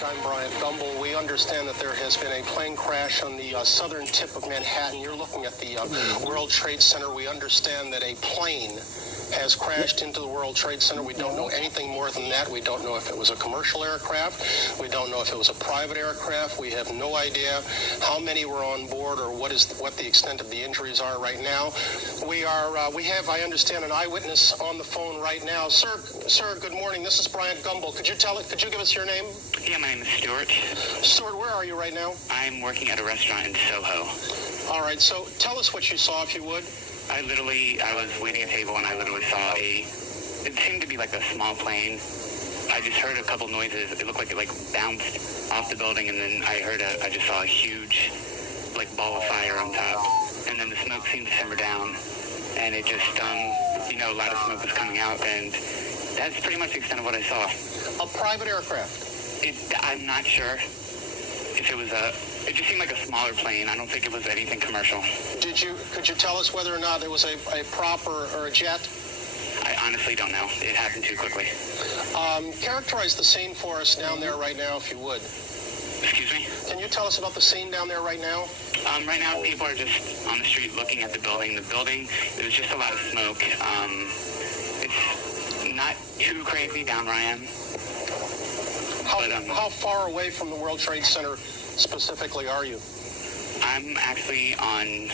York. I'm Bryant Gumbel. We understand that there has been a plane crash on the southern tip of Manhattan. You're looking at the World Trade Center. We understand that a plane has crashed into the World Trade Center. We don't know anything more than that. We don't know if it was a commercial aircraft. We don't know if it was a private aircraft. We have no idea how many were on board or what the extent of the injuries are right now. We have, I understand, an eyewitness on the phone right now. Sir, good morning. This is Bryant Gumbel. Could you give us your name? Yeah, my name is Stuart. Stuart, where are you right now? I'm working at a restaurant in Soho. All right, so tell us what you saw, if you would. I was waiting at a table and I literally saw it seemed to be like a small plane. I just heard a couple noises. It looked like it bounced off the building, and then I just saw a huge ball of fire on top. And then the smoke seemed to simmer down, and it just, a lot of smoke was coming out, and that's pretty much the extent of what I saw. A private aircraft? I'm not sure if it was it just seemed like a smaller plane. I don't think it was anything commercial. Could you tell us whether or not it was a prop or a jet? I honestly don't know. It happened too quickly. Characterize the scene for us down there right now, if you would. Excuse me? Can you tell us about the scene down there right now? Right now, people are just on the street looking at the building. The building, there was just a lot of smoke. It's not too crazy down where I am. How far away from the World Trade Center specifically are you? I'm actually on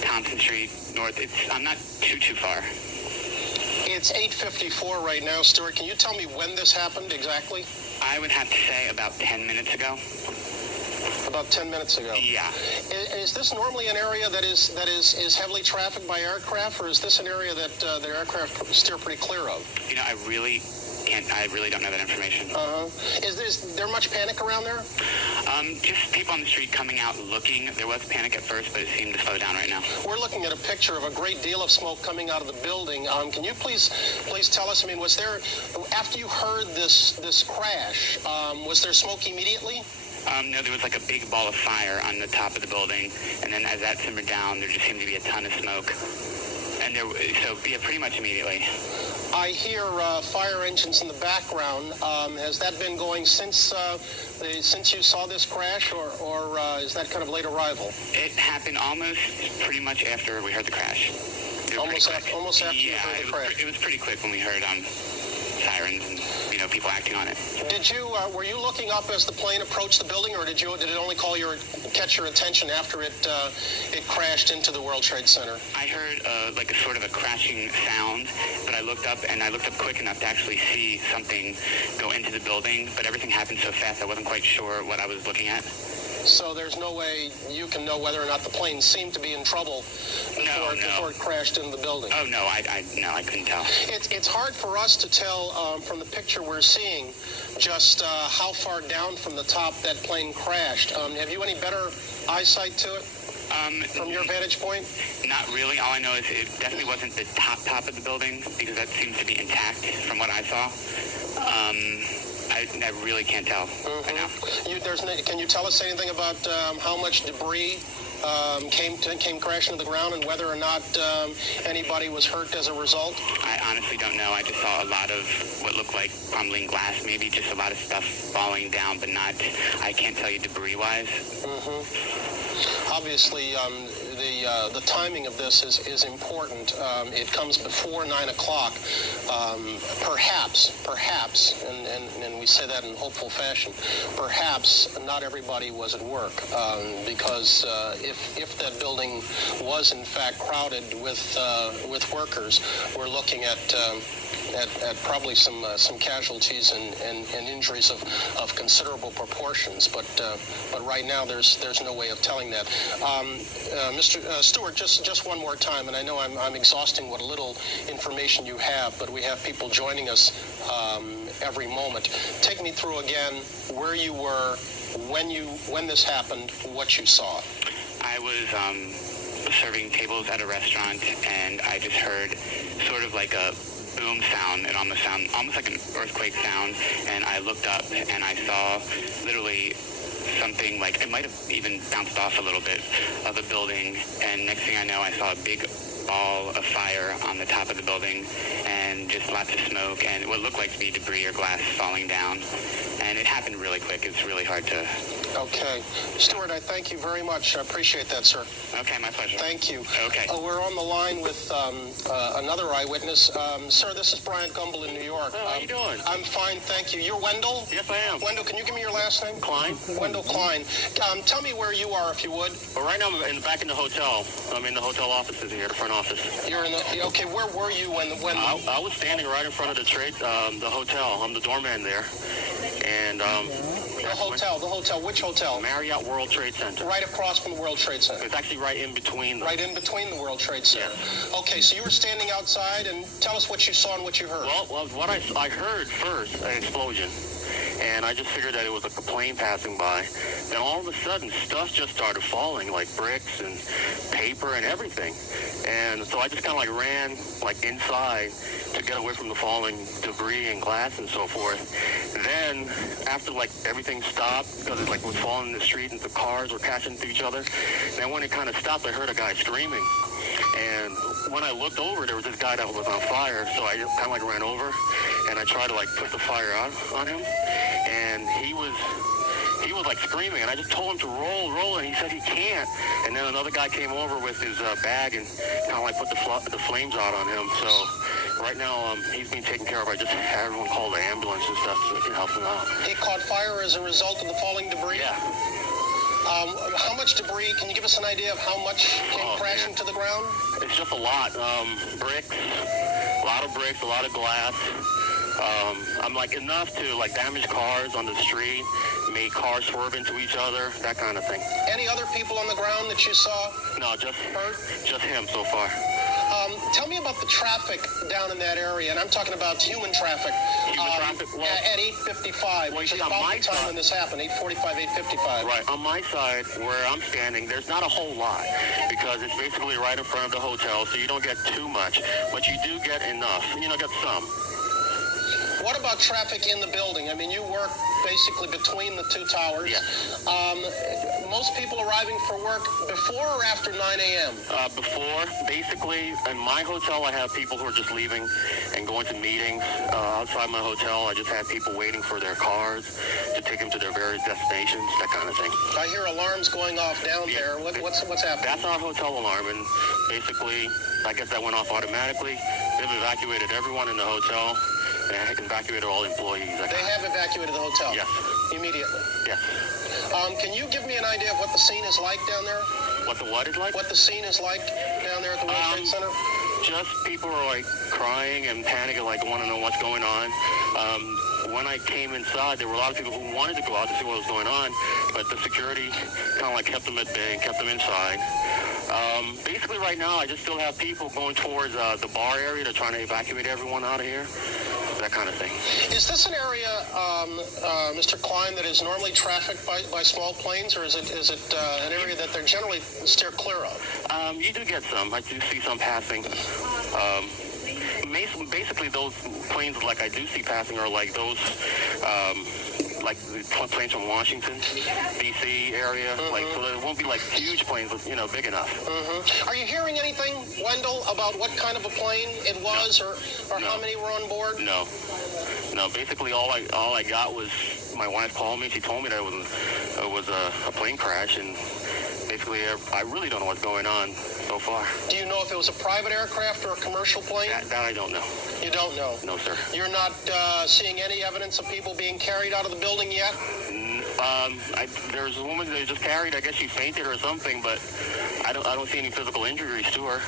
Thompson Street North. I'm not too far. It's 8:54 right now, Stuart. Can you tell me when this happened exactly? I would have to say about 10 minutes ago. About 10 minutes ago? Yeah. Is this normally an area that is heavily trafficked by aircraft, or is this an area that the aircraft steer pretty clear of? I really don't know that information. Is there much panic around there? Just people on the street coming out looking. There was panic at first, but it seemed to slow down right now. We're looking at a picture of a great deal of smoke coming out of the building. Can you please tell us, was there, after you heard this crash, was there smoke immediately? No, there was a big ball of fire on the top of the building, and then as that simmered down, there just seemed to be a ton of smoke. And pretty much immediately. I hear fire engines in the background. Has that been going since you saw this crash, or is that kind of late arrival? It happened almost pretty much after we heard the crash. Almost after you heard the crash. It was pretty quick when we heard sirens and people acting on it. Were you looking up as the plane approached the building, or did it only catch your attention after it crashed into the World Trade Center? I heard a sort of a crashing sound, but I looked up quick enough to actually see something go into the building, but everything happened so fast I wasn't quite sure what I was looking at. So there's no way you can know whether or not the plane seemed to be in trouble before it crashed into the building? Oh, no, I couldn't tell. It's hard for us to tell from the picture we're seeing just how far down from the top that plane crashed. Have you any better eyesight to it from your vantage point? Not really. All I know is it definitely wasn't the top of the building, because that seems to be intact from what I saw. I really can't tell right now. Can you tell us anything about how much debris came crashing to the ground, and whether or not anybody was hurt as a result? I honestly don't know. I just saw a lot of what looked like crumbling glass, maybe just a lot of stuff falling down, but I can't tell you debris-wise. Obviously, the timing of this is important. It comes before 9 o'clock. Perhaps, and we say that in hopeful fashion, perhaps not everybody was at work, because if that building was in fact crowded with workers, we're looking at probably some casualties and injuries of considerable proportions. But right now there's no way of telling that. Mr. Stewart, just one more time, and I know I'm exhausting what little information you have, but we have people joining us every moment. Take me through again where you were, when this happened, what you saw. I was serving tables at a restaurant, and I just heard sort of like a boom sound. It almost like an earthquake sound, and I looked up and I saw literally something it might have even bounced off a little bit of the building, and next thing I know, I saw a big all a fire on the top of the building and just lots of smoke and what looked like to be debris or glass falling down. And it happened really quick. It's really hard to... Okay. Stuart, I thank you very much. I appreciate that, sir. Okay, my pleasure. Thank you. Okay. We're on the line with another eyewitness. Sir, this is Brian Gumble in New York. How are you doing? I'm fine, thank you. You're Wendell? Yes, I am. Wendell, can you give me your last name? Klein. Wendell Klein. Tell me where you are, if you would. Well, right now I'm back in the hotel. I'm in the hotel offices here, the front office. You're in the... Okay, where were you when I was standing right in front of the hotel. I'm the doorman there. And, The hotel. Which hotel? Marriott World Trade Center. Right across from the World Trade Center. It's actually right in between them. Right in between the World Trade Center. Yeah. Okay, so you were standing outside, and tell us what you saw and what you heard. Well, what I heard first, an explosion. And I just figured that it was a plane passing by. Then all of a sudden, stuff just started falling, like bricks and paper and everything. And so I just kind of ran inside to get away from the falling debris and glass and so forth. Then after everything stopped, because it was falling in the street and the cars were crashing into each other. Then when it kind of stopped, I heard a guy screaming. And when I looked over, there was this guy that was on fire. So I just kind of ran over and I tried to put the fire out on him. And he was screaming, and I just told him to roll, and he said he can't. And then another guy came over with his bag and kind of put the flames out on him. So right now he's being taken care of. I just had everyone call the ambulance and stuff so they can help him out. He caught fire as a result of the falling debris? Yeah. How much debris? Can you give us an idea of how much came crashing to the ground? It's just a lot. Bricks, a lot of bricks, a lot of glass. I'm enough to damage cars on the street, make cars swerve into each other, that kind of thing. Any other people on the ground that you saw? No, just him so far. Tell me about the traffic down in that area, and I'm talking about human traffic. Traffic? Well, at 8:55, which is about the time when this happened, 8:45, 8:55. Right. On my side, where I'm standing, there's not a whole lot because it's basically right in front of the hotel, so you don't get too much, but you do get enough. Get some. What about traffic in the building? I mean, you work basically between the two towers. Yeah. Most people arriving for work before or after 9 a.m.? Before. Basically, in my hotel, I have people who are just leaving and going to meetings. Outside my hotel, I just have people waiting for their cars to take them to their various destinations, that kind of thing. I hear alarms going off down there. What's happening? That's our hotel alarm, and basically, I guess that went off automatically. They've evacuated everyone in the hotel. They evacuated all employees. They have evacuated the hotel? Yes. Immediately? Yes. Can you give me an idea of what the scene is like down there? What is like? What the scene is like down there at the World Trade Center? Just people are crying and panicking, want to know what's going on. When I came inside, there were a lot of people who wanted to go out to see what was going on, but the security kind of kept them at bay and kept them inside. Basically, right now, I just still have people going towards the bar area. They're trying to evacuate everyone out of here. That kind of thing. Is this an area, Mr. Klein, that is normally trafficked by small planes, or is it an area that they're generally steer clear of? You do get some. I do see some passing. Basically, those planes I do see passing are those the planes from Washington, D.C. area. Mm-hmm. So there won't be huge planes, big enough. Mm-hmm. Are you hearing anything, Wendell, about what kind of a plane it was, or No. how many were on board? No. Basically, all I got was my wife called me. She told me that it was a plane crash, and basically, I really don't know what's going on so far. Do you know if it was a private aircraft or a commercial plane? That I don't know. You don't know? No, sir. You're not seeing any evidence of people being carried out of the building yet? There's a woman that just carried. I guess she fainted or something, but I don't see any physical injuries to her.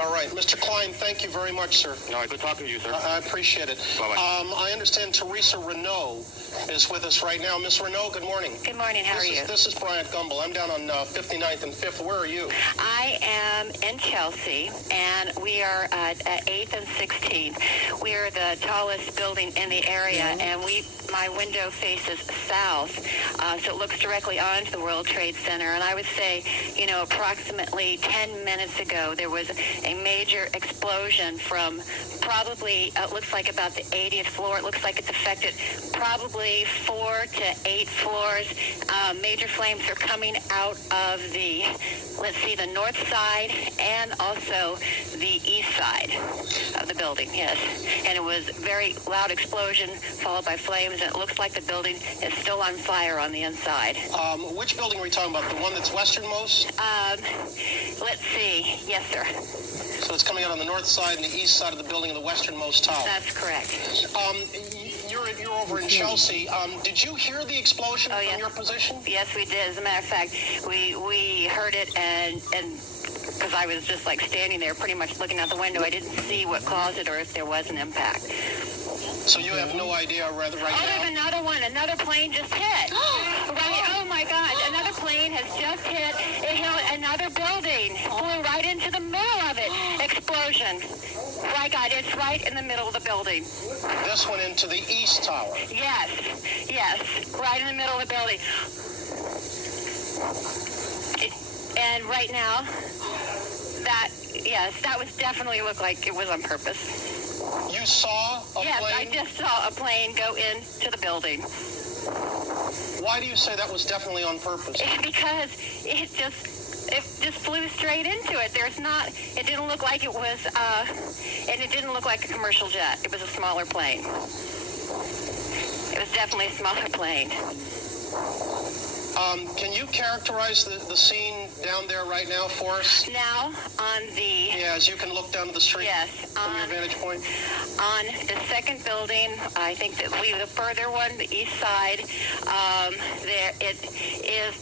All right. Mr. Klein, thank you very much, sir. All right, good talking to you, sir. I appreciate it. Bye-bye. I understand Teresa Renault is with us right now. Miss Renault, good morning. Good morning. How are you? This is Bryant Gumble. I'm down on 59th and 5th. Where are you? I am in Chelsea, and we are at 8th and 16th. We are the tallest building in the area, and my window faces south, so it looks directly onto the World Trade Center. And I would say, approximately 10 minutes ago, there was a major explosion from probably, looks like about the 80th floor. It looks like it's affected probably 4 to 8 floors. Major flames are coming out of the north side and also the east side of the building, yes. And it was a very loud explosion followed by flames, and it looks like the building is still on fire on the inside. Which building are we talking about? The one that's westernmost? Let's see. Yes, sir. So it's coming out on the north side and the east side of the building of the westernmost tower. That's correct. You're over in Chelsea. Did you hear the explosion Oh, from yes. your position? Yes, we did. As a matter of fact, we heard it, and because I was just like standing there pretty much looking out the window, I didn't see what caused it or if there was an impact. So you have no idea right Oh, now? there's another one. Another plane just hit. Oh, my God. Another plane has just hit. It hit another building. Flew right into the middle of it. Explosion. My God, it's right in the middle of the building. This one into the east tower. Yes. Right in the middle of the building. And right now, that was definitely looked like it was on purpose. You saw a Yes, plane? I just saw a plane go into the building. Why do you say that was definitely on purpose? It's because it just flew straight into it. It didn't look like it was, and it didn't look like a commercial jet. It was a smaller plane. It was definitely a smaller plane. Can you characterize the scene down there right now for us? Now, on the... Yeah, as you can look down to the street Yes, from your vantage point. on the second building, I think that the further one, the east side,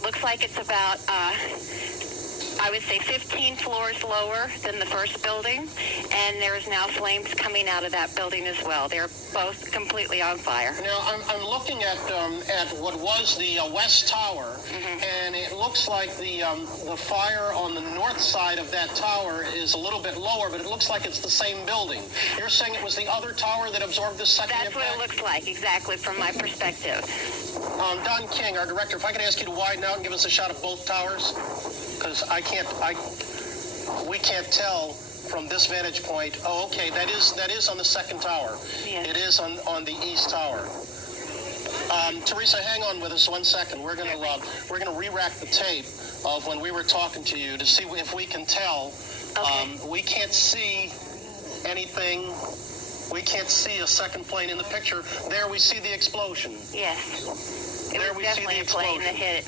looks like it's about, I would say 15 floors lower than the first building, and there's now flames coming out of that building as well. They're both completely on fire. Now, I'm looking at what was the West Tower, and it looks like the fire on the north side of that tower is a little bit lower, but it looks like it's the same building. You're saying it was the other tower that absorbed this second That's impact? what it looks like, exactly, from my perspective. Don King, our director, if I could ask you to widen out and give us a shot of both towers, because we can't tell from this vantage point. Oh, okay, that is on the second tower. Yes. It is on the east tower. Teresa, hang on with us 1 second. We're gonna re-rack the tape of when we were talking to you to see if we can tell. Okay. We can't see anything. We can't see a second plane in the picture. There we see the explosion. Yes. It There was we see definitely the a plane explosion. that hit it.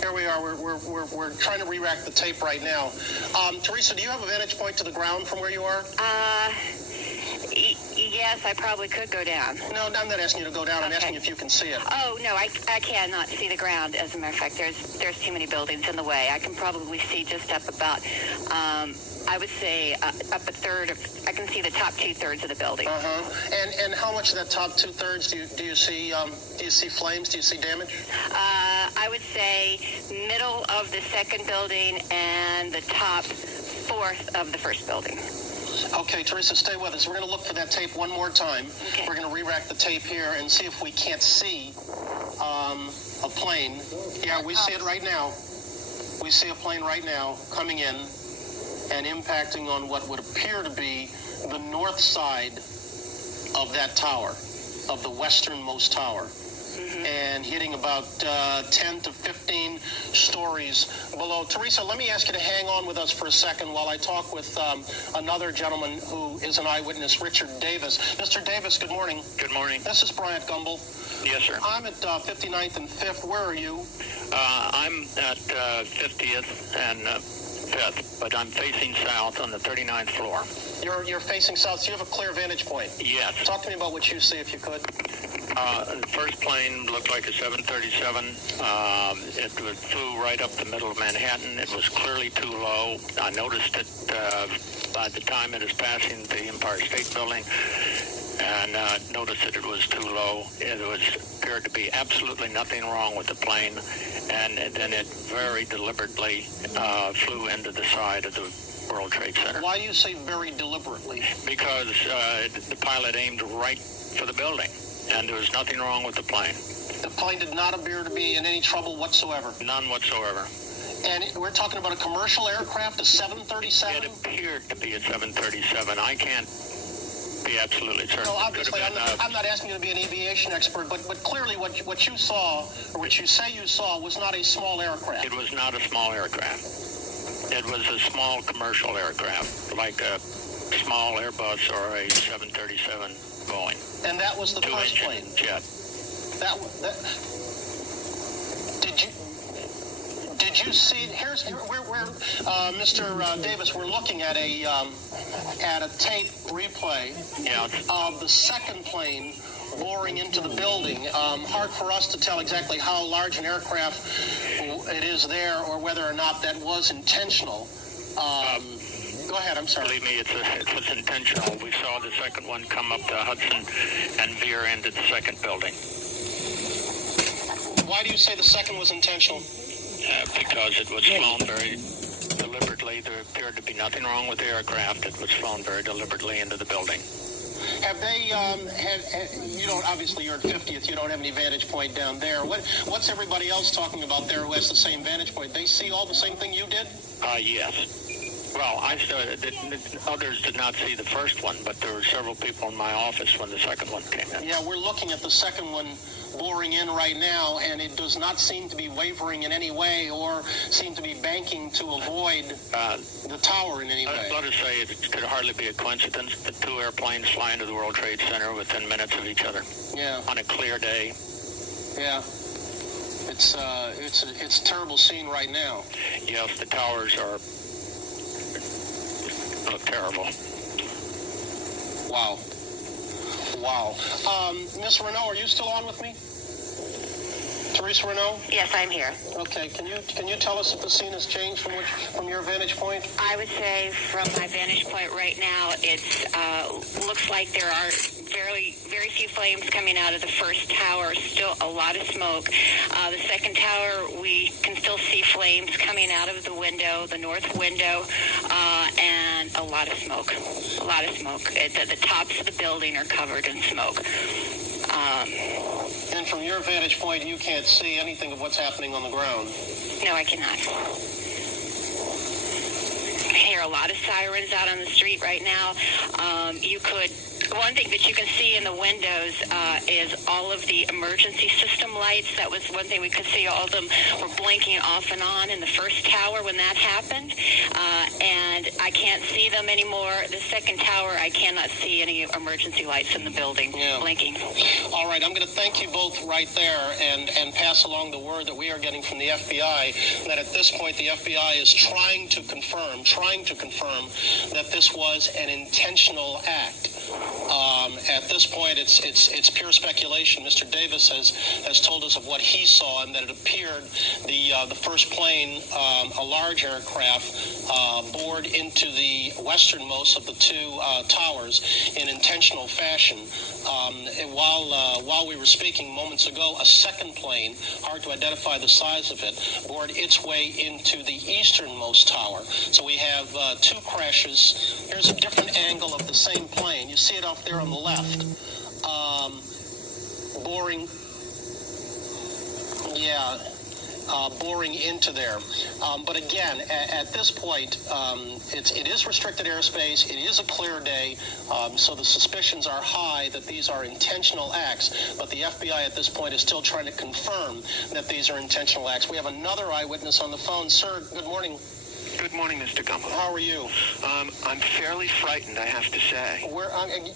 Here we are. We're trying to re-rack the tape right now. Teresa, do you have a vantage point to the ground from where you are? Yes, I probably could go down. No, I'm not asking you to go down. I'm Okay. asking if you can see it. Oh, no, I cannot see the ground. As a matter of fact, there's too many buildings in the way. I can probably see just up about, I would say, up a third of, I can see the top 2/3 of the building. And how much of that top 2/3 do you see? Do you see flames? Do you see damage? I would say middle of the second building and the top 1/4 of the first building. Okay, Teresa, stay with us. We're going to look for that tape one more time. Okay. We're going to re-rack the tape here and see if we can't see a plane. Yeah, we see it right now. We see a plane right now coming in and impacting on what would appear to be the north side of that tower, of the westernmost tower, and hitting about 10 to 15 stories below. Teresa, let me ask you to hang on with us for a second while I talk with another gentleman who is an eyewitness, Richard Davis. Mr. Davis, good morning. Good morning. This is Bryant Gumbel. Yes, sir. I'm at 59th and 5th. Where are you? I'm at 50th and 5th, but I'm facing south on the 39th floor. You're facing south, so you have a clear vantage point. Yes. Talk to me about what you see, if you could. The first plane looked like a 737. It flew right up the middle of Manhattan. It was clearly too low. I noticed it by the time it was passing the Empire State Building, and noticed that it was too low. It appeared to be absolutely nothing wrong with the plane, and then it very deliberately flew into the side of the World Trade Center. Why do you say very deliberately? Because the pilot aimed right for the building, and there was nothing wrong with the plane. The plane did not appear to be in any trouble whatsoever. None whatsoever. And we're talking about a commercial aircraft, a 737? It appeared to be a 737. I can't be absolutely certain. No, obviously, It could have been, I'm not asking you to be an aviation expert, but clearly what you saw, or what you say you saw, was not a small aircraft. It was not a small aircraft. It was a small commercial aircraft, like a small Airbus or a 737 Boeing. And that was the first plane? Jet. Did you see? We're Mr. Davis. We're looking at a tape replay of the second plane boring into the building. Hard for us to tell exactly how large an aircraft it is there, or whether or not that was intentional. Go ahead. I'm sorry. Believe me, it was intentional. We saw the second one come up the Hudson and veer into the second building. Why do you say the second was intentional? Because it was flown very deliberately. There appeared to be nothing wrong with the aircraft. It was flown very deliberately into the building. Have they, you don't, obviously you're at 50th, you don't have any vantage point down there. What's everybody else talking about there who has the same vantage point? They see all the same thing you did? Yes. Well, others did not see the first one, but there were several people in my office when the second one came in. Yeah, we're looking at the second one boring in right now, and it does not seem to be wavering in any way or seem to be banking to avoid the tower in any way. Let us say it could hardly be a coincidence that two airplanes fly into the World Trade Center within minutes of each other. Yeah. On a clear day. Yeah. It's a terrible scene right now. Yes, the towers look terrible. Wow. Miss Renault, are you still on with me? Teresa Renault? Yes, I'm here. Okay. Can you tell us if the scene has changed from your vantage point? I would say from my vantage point right now, it looks like there are very few flames coming out of the first tower. Still a lot of smoke. The second tower, we can still see flames coming out of the window, the north window, and a lot of smoke. The tops of the building are covered in smoke. And from your vantage point, you can't see anything of what's happening on the ground? No, I cannot. I hear a lot of sirens out on the street right now. One thing that you can see in the windows is all of the emergency system lights. That was one thing we could see. All of them were blinking off and on in the first tower when that happened. And I can't see them anymore. The second tower, I cannot see any emergency lights in the building blinking. All right, I'm going to thank you both right there and pass along the word that we are getting from the FBI, that at this point the FBI is trying to confirm that this was an intentional act. At this point, it's pure speculation. Mr. Davis has told us of what he saw, and that it appeared the first plane, a large aircraft, bored into the westernmost of the two towers in intentional fashion. While we were speaking moments ago, a second plane, hard to identify the size of it, bored its way into the easternmost tower. So we have two crashes. Here's a different angle of the same plane. You see it off there on the left. Boring into there. But again, at this point, it is restricted airspace. It is a clear day, so the suspicions are high that these are intentional acts. But the FBI at this point is still trying to confirm that these are intentional acts. We have another eyewitness on the phone. Sir, good morning. Good morning, Mr. Gumbel. How are you? I'm fairly frightened, I have to say.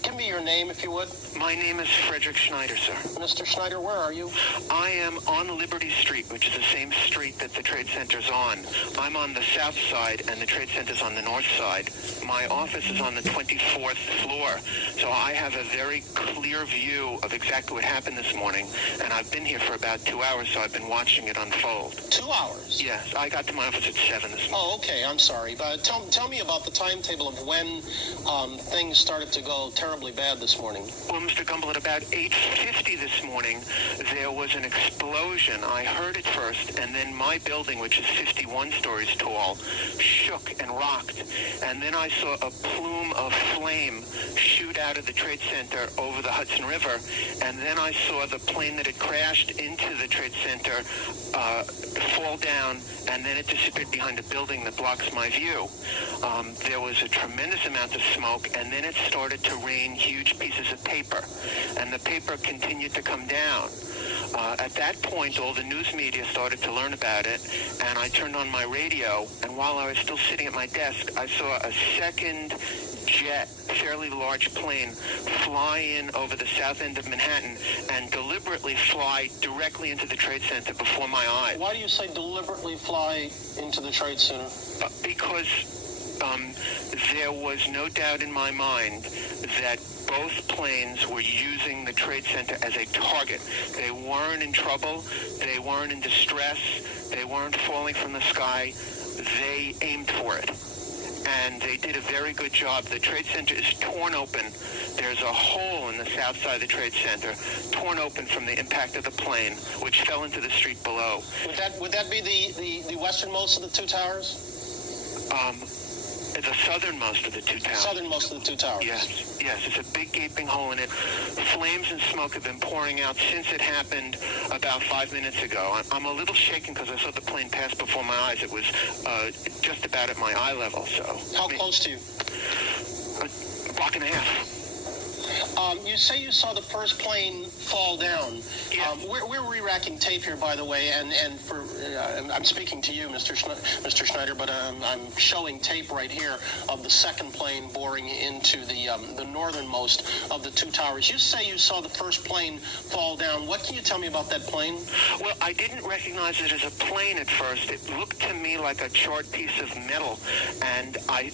Give me your name, if you would. My name is Frederick Schneider, sir. Mr. Schneider, where are you? I am on Liberty Street, which is the same street that the Trade Center's on. I'm on the south side, and the Trade Center's on the north side. My office is on the 24th floor, so I have a very clear view of exactly what happened this morning, and I've been here for about 2 hours, so I've been watching it unfold. 2 hours? Yes, I got to my office at 7 this morning. Oh, okay. Okay, I'm sorry. But tell me about the timetable of when things started to go terribly bad this morning. Well, Mr. Gumbel, at about 8:50 this morning, there was an explosion. I heard it first, and then my building, which is 51 stories tall, shook and rocked. And then I saw a plume of flame shoot out of the Trade Center over the Hudson River. And then I saw the plane that had crashed into the Trade Center fall down, and then it disappeared behind a building that blocks my view. There was a tremendous amount of smoke, and then it started to rain huge pieces of paper, and the paper continued to come down. At that point, all the news media started to learn about it, and I turned on my radio, and while I was still sitting at my desk, I saw a second jet, fairly large plane, fly in over the south end of Manhattan and deliberately fly directly into the Trade Center before my eyes. Why do you say deliberately fly into the Trade Center? Because there was no doubt in my mind that both planes were using the Trade Center as a target. They weren't in trouble. They weren't in distress. They weren't falling from the sky. They aimed for it. And they did a very good job. The Trade Center is torn open. There's a hole in the south side of the Trade Center, torn open from the impact of the plane, which fell into the street below. Would that be the westernmost of the two towers? The southernmost of the two towers. Southernmost of the two towers. Yes. It's a big gaping hole in it. Flames and smoke have been pouring out since it happened about 5 minutes ago. I'm a little shaken because I saw the plane pass before my eyes. It was just about at my eye level. So. How close to you? A block and a half. You say you saw the first plane fall down. Yeah. We're re-racking tape here, by the way, and for I'm speaking to you, Mr. Schneider, but I'm showing tape right here of the second plane boring into the northernmost of the two towers. You say you saw the first plane fall down. What can you tell me about that plane? Well, I didn't recognize it as a plane at first. It looked to me like a charred piece of metal, and I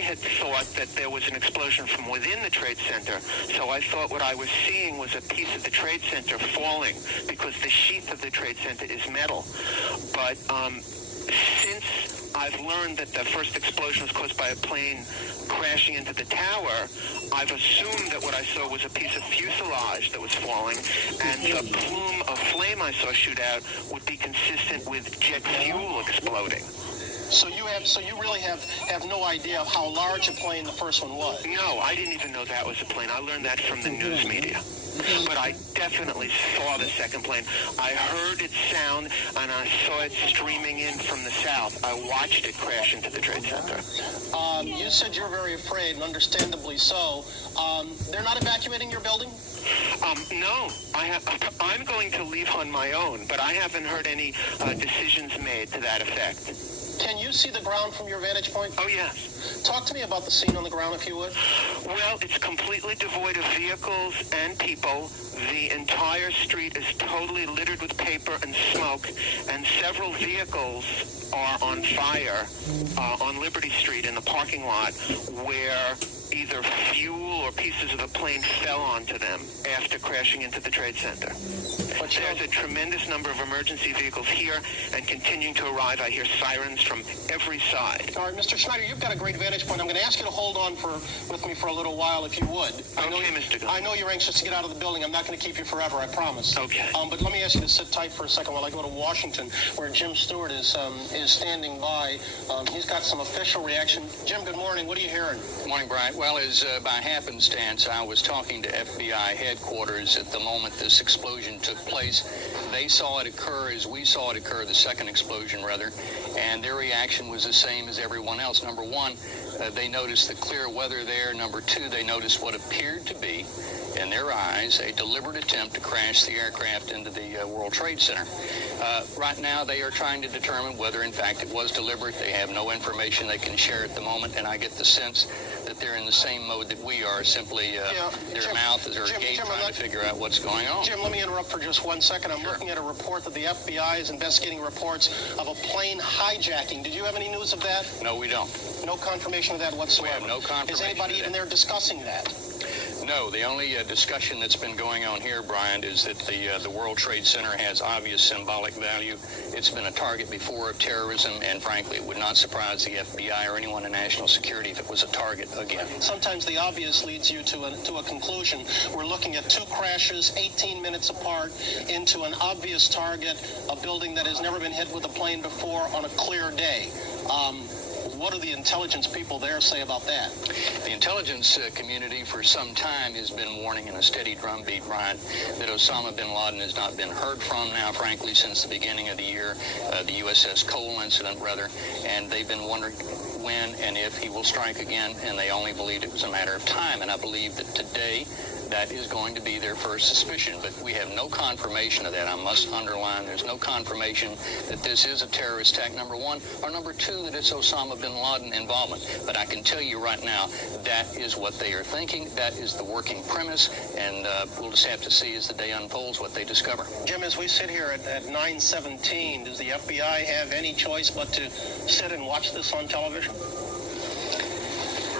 had thought that there was an explosion from within the Trade Center, so I thought what I was seeing was a piece of the Trade Center falling because the sheath of the Trade Center is metal. But since I've learned that the first explosion was caused by a plane crashing into the tower, I've assumed that what I saw was a piece of fuselage that was falling, and the plume of flame I saw shoot out would be consistent with jet fuel exploding. So you really have no idea of how large a plane the first one was? No, I didn't even know that was a plane. I learned that from the news media. But I definitely saw the second plane. I heard it sound, and I saw it streaming in from the south. I watched it crash into the Trade Center. You said you're very afraid, and understandably so. They're not evacuating your building? No, I'm going to leave on my own, but I haven't heard any decisions made to that effect. Can you see the ground from your vantage point? Oh, yes. Talk to me about the scene on the ground, if you would. Well, it's completely devoid of vehicles and people. The entire street is totally littered with paper and smoke, and several vehicles are on fire on Liberty Street in the parking lot where either fuel or pieces of the plane fell onto them after crashing into the Trade Center. There's a tremendous number of emergency vehicles here and continuing to arrive. I hear sirens from every side. All right, Mr. Schneider, you've got a great vantage point. I'm going to ask you to hold on with me for a little while, if you would. Okay, Mr. Gunn. I know you're anxious to get out of the building. I'm not going to keep you forever, I promise. Okay. But let me ask you to sit tight for a second while I go to Washington, where Jim Stewart is standing by. He's got some official reaction. Jim, good morning. What are you hearing? Good morning, Brian. Well, as by happenstance, I was talking to FBI headquarters at the moment this explosion took place. They saw it occur as we saw it occur, the second explosion, rather, and their reaction was the same as everyone else. Number one, they noticed the clear weather there. Number two, they noticed what appeared to be, in their eyes, a deliberate attempt to crash the aircraft into the World Trade Center. Right now, they are trying to determine whether, in fact, it was deliberate. They have no information they can share at the moment, and I get the sense that they're in the same mode that we are, simply their mouth is agape trying to figure out what's going on. Jim, let me interrupt for just 1 second. I'm looking at a report that the FBI is investigating reports of a plane hijacking. Did you have any news of that? No, we don't. No confirmation of that whatsoever? We have no confirmation. Is anybody even there discussing that? No, the only discussion that's been going on here, Brian, is that the World Trade Center has obvious symbolic value. It's been a target before of terrorism, and frankly, it would not surprise the FBI or anyone in national security if it was a target again. Sometimes the obvious leads you to a conclusion. We're looking at 2 crashes 18 minutes apart into an obvious target, a building that has never been hit with a plane before on a clear day. What do the intelligence people there say about that? The intelligence community for some time has been warning in a steady drumbeat, Ryan, that Osama bin Laden has not been heard from now, frankly, since the beginning of the year, the USS Cole incident, rather, and they've been wondering when and if he will strike again, and they only believed it was a matter of time. And I believe that today that is going to be their first suspicion, but we have no confirmation of that. I must underline, there's no confirmation that this is a terrorist attack, number one, or number two, that it's Osama bin Laden involvement. But I can tell you right now, that is what they are thinking. That is the working premise, and we'll just have to see as the day unfolds what they discover. Jim, as we sit here at 9:17, does the FBI have any choice but to sit and watch this on television?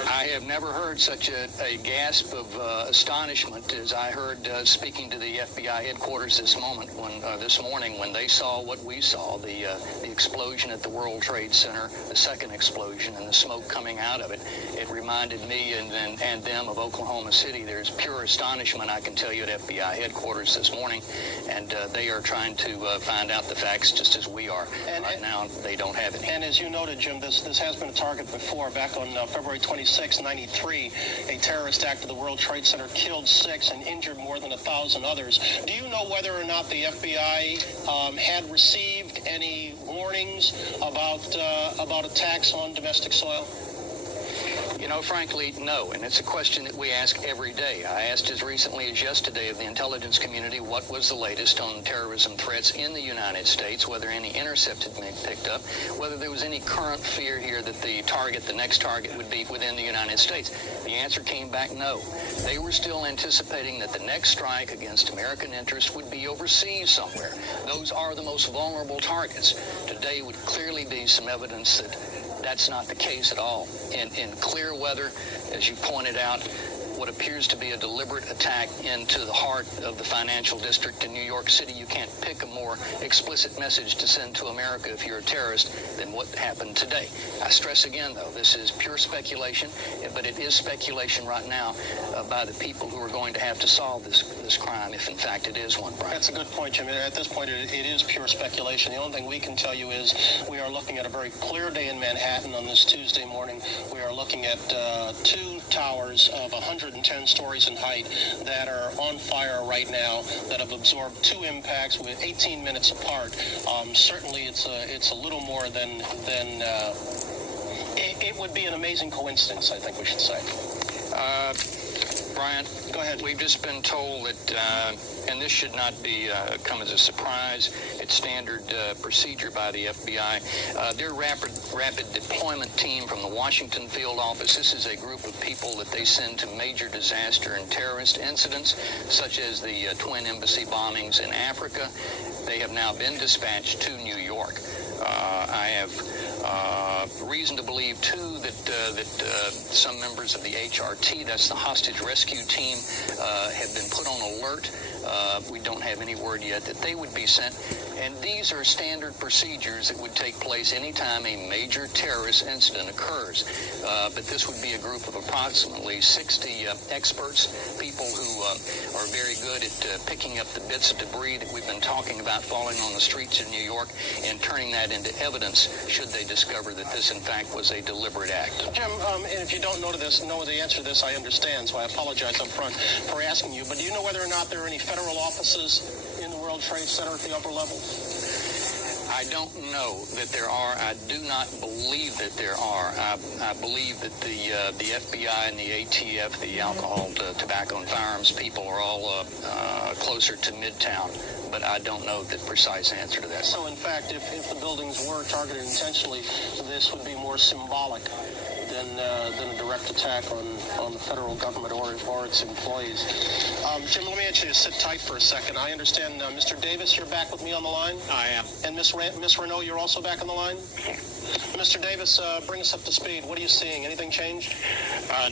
I have never heard such a gasp of astonishment as I heard speaking to the FBI headquarters this morning when they saw what we saw, the explosion at the World Trade Center, the second explosion, and the smoke coming out of it. It reminded me and them of Oklahoma City. There's pure astonishment, I can tell you, at FBI headquarters this morning, and they are trying to find out the facts just as we are. And right now, they don't have any. And as you noted, Jim, this has been a target before. Back on February 26, 1993, a terrorist act at the World Trade Center killed 6 and injured more than 1,000 others. Do you know whether or not the FBI had received any warnings about attacks on domestic soil? You know, frankly, no, and it's a question that we ask every day. I asked as recently as yesterday of the intelligence community what was the latest on terrorism threats in the United States, whether any intercept had been picked up, whether there was any current fear here that the next target would be within the United States. The answer came back no. They were still anticipating that the next strike against American interests would be overseas somewhere. Those are the most vulnerable targets. Today would clearly be some evidence that that's not the case at all. In clear weather, as you pointed out, what appears to be a deliberate attack into the heart of the financial district in New York City. You can't pick a more explicit message to send to America if you're a terrorist than what happened today. I stress again, though, this is pure speculation, but it is speculation right now by the people who are going to have to solve this crime, if in fact it is one, Brian. That's a good point, Jim. At this point, it is pure speculation. The only thing we can tell you is we are looking at a very clear day in Manhattan on this Tuesday morning. We are looking at 2 towers of 110 stories in height that are on fire right now, that have absorbed 2 impacts with 18 minutes apart. Certainly, it's a little more than it would be an amazing coincidence, I think we should say. Brian, go ahead. We've just been told that, and this should not be come as a surprise, it's standard procedure by the FBI. Their rapid deployment team from the Washington field office, this is a group of people that they send to major disaster and terrorist incidents, such as the twin embassy bombings in Africa. They have now been dispatched to New York. I have reason to believe, too, that some members of the HRT, that's the hostage rescue team, have been put on alert. We don't have any word yet that they would be sent. And these are standard procedures that would take place anytime a major terrorist incident occurs. But this would be a group of approximately 60 experts, people who are very good at picking up the bits of debris that we've been talking about falling on the streets of New York and turning that into evidence should they discover that this, in fact, was a deliberate act. Jim, and if you don't know the answer to this, I understand, so I apologize up front for asking you. But do you know whether or not there are any federal offices in the World Trade Center at the upper levels? I don't know that there are. I do not believe that there are. I believe that the FBI and the ATF, the alcohol, tobacco, and firearms people are all closer to Midtown, but I don't know the precise answer to that. So, in fact, if the buildings were targeted intentionally, this would be more symbolic than a direct attack on the federal government or its employees. Jim, let me ask you to sit tight for a second. I understand, Mr. Davis, you're back with me on the line? I am. And Miss Renault, you're also back on the line? Mr. Davis, bring us up to speed. What are you seeing? Anything changed?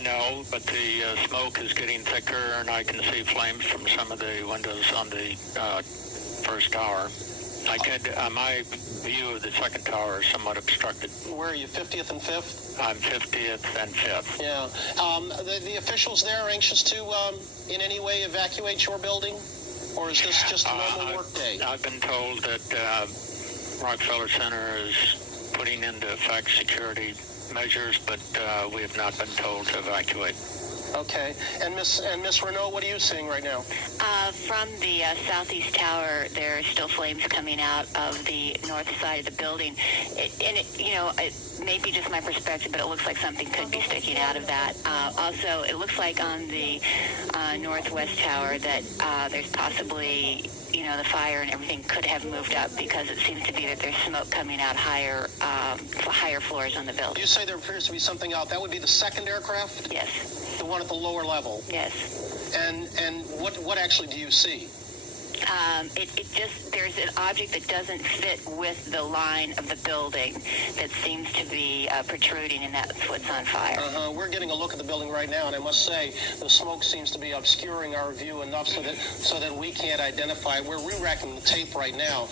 No, but the smoke is getting thicker, and I can see flames from some of the windows on the first tower. My view of the second tower is somewhat obstructed. Where are you, 50th and 5th? I'm 50th and 5th. Yeah. The officials there are anxious to, in any way, evacuate your building? Or is this just a normal work day? I've been told that Rockefeller Center is putting into effect security measures, but we have not been told to evacuate. Okay. And Miss Renault, what are you seeing right now? From the southeast tower, there are still flames coming out of the north side of the building. It may be just my perspective, but it looks like something could be sticking out of that. Also, it looks like on the northwest tower that there's possibly, the fire and everything could have moved up because it seems to be that there's smoke coming out higher floors on the building. You say there appears to be something out. That would be the second aircraft? Yes. The one at the lower level? Yes. And what actually do you see? There's an object that doesn't fit with the line of the building that seems to be protruding, and that's what's on fire. We're getting a look at the building right now, and I must say the smoke seems to be obscuring our view enough so that we can't identify it. We're re-racking the tape right now.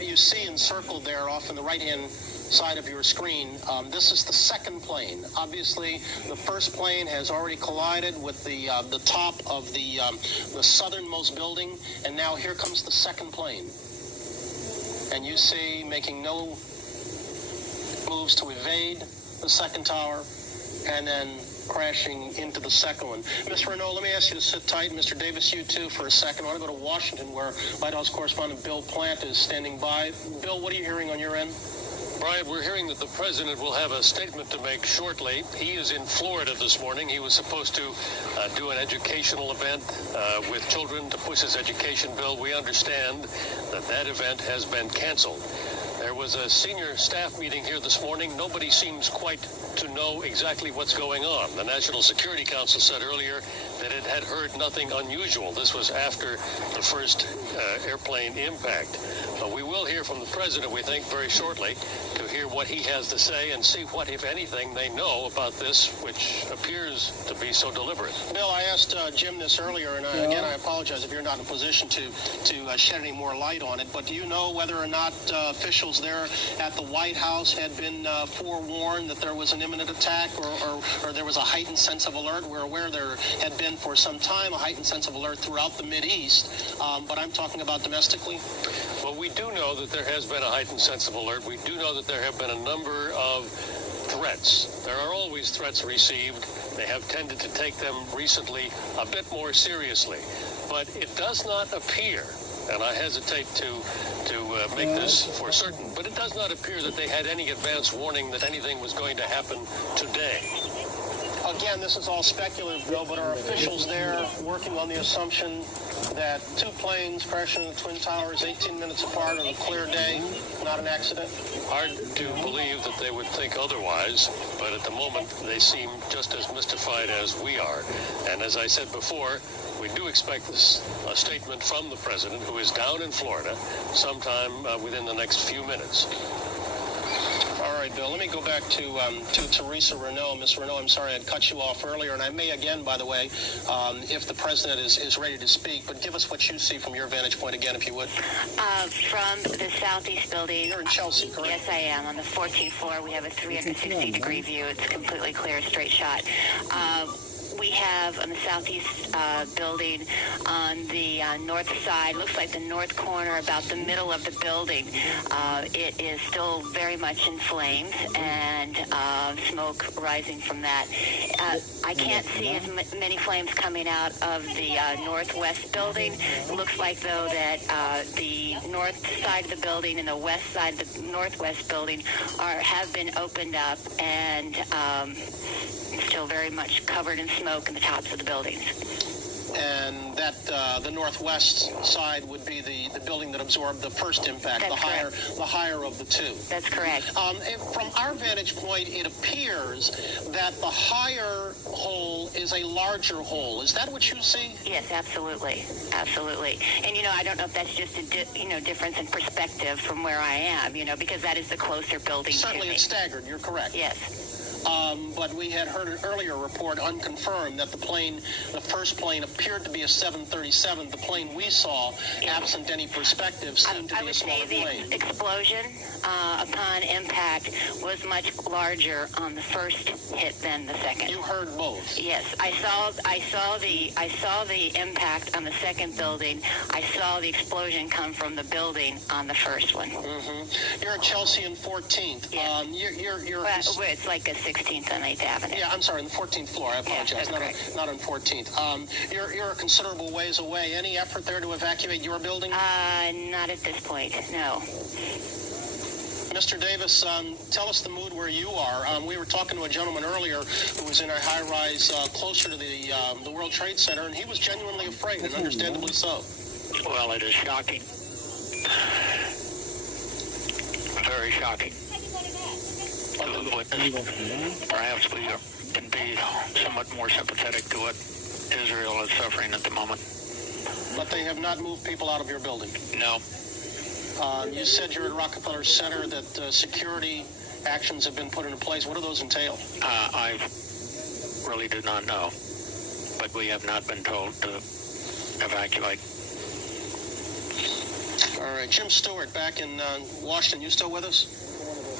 You see encircled there off in the right-hand side of your screen, this is the second plane. Obviously, the first plane has already collided with the top of the southernmost building, and now here comes the second plane. And you see making no moves to evade the second tower, and then crashing into the second one. Ms. Renault, let me ask you to sit tight. Mr. Davis, you too, for a second. I want to go to Washington, where White House correspondent Bill Plant is standing by. Bill, what are you hearing on your end? Brian, we're hearing that the president will have a statement to make shortly. He is in Florida this morning. He was supposed to do an educational event with children to push his education bill. We understand that event has been canceled. There was a senior staff meeting here this morning. Nobody seems quite to know exactly what's going on. The National Security Council said earlier that it had heard nothing unusual. This was after the first airplane impact. We will hear from the president, we think, very shortly to hear what he has to say and see what, if anything, they know about this, which appears to be so deliberate. Bill, I asked Jim this earlier, and again, I apologize if you're not in a position to shed any more light on it, but do you know whether or not officials there at the White House had been forewarned that there was an imminent attack or there was a heightened sense of alert? We're aware there had been for some time a heightened sense of alert throughout the Mideast, but I'm talking about domestically. Well, we do know that there has been a heightened sense of alert. We do know that there have been a number of threats. There are always threats received. They have tended to take them recently a bit more seriously. But it does not appear, and I hesitate to make this for certain, but it does not appear that they had any advance warning that anything was going to happen today. Again, this is all speculative, Bill, but are officials there working on the assumption that two planes crashing in the Twin Towers 18 minutes apart on a clear day, not an accident? Hard to believe that they would think otherwise, but at the moment they seem just as mystified as we are. And as I said before, we do expect a statement from the president, who is down in Florida, sometime within the next few minutes. All right, Bill, let me go back to Teresa Renault. Ms. Renault, I'm sorry I'd cut you off earlier, and I may again, by the way, if the president is ready to speak, but give us what you see from your vantage point again, if you would. From the southeast building. You're in Chelsea, correct? Yes, I am. On the 14th floor, we have a 360-degree view. It's completely clear, straight shot. We have on the southeast building on the north side, looks like the north corner, about the middle of the building. It is still very much in flames and smoke rising from that. I can't see as many flames coming out of the northwest building. It looks like, though, that the north side of the building and the west side of the northwest building have been opened up and still very much covered in smoke in the tops of the buildings. and that the northwest side would be the building that absorbed the first impact, the higher of the two. That's correct. From our vantage point, it appears that the higher hole is a larger hole. Is that what you see? Yes, absolutely. Absolutely. And, I don't know if that's just a difference in perspective from where I am, because that is the closer building Certainly to me. It's staggered. You're correct. Yes. But we had heard an earlier report, unconfirmed, that the first plane appeared to be a 737. The plane we saw, absent any perspective, seemed to be a smaller plane. I would say the explosion upon impact was much larger on the first hit than the second. You heard both? Yes, I saw the impact on the second building. I saw the explosion come from the building on the first one. Mm-hmm. You're at Chelsea and 14th. Yes. You're it's like a 16th on 8th Avenue. Yeah, I'm sorry, on the 14th floor. I apologize. Yeah, not on 14th. You're a considerable ways away. Any effort there to evacuate your building? Not at this point, no. Mr. Davis, tell us the mood where you are. We were talking to a gentleman earlier who was in a high-rise closer to the World Trade Center, and he was genuinely afraid, and understandably so. Well, it is shocking. Very shocking. To have witnessed. Perhaps we can be somewhat more sympathetic to what Israel is suffering at the moment. But they have not moved people out of your building? No. You said you're at Rockefeller Center, that security actions have been put into place. What do those entail? I really do not know, but we have not been told to evacuate. All right. Jim Stewart, back in Washington. You still with us?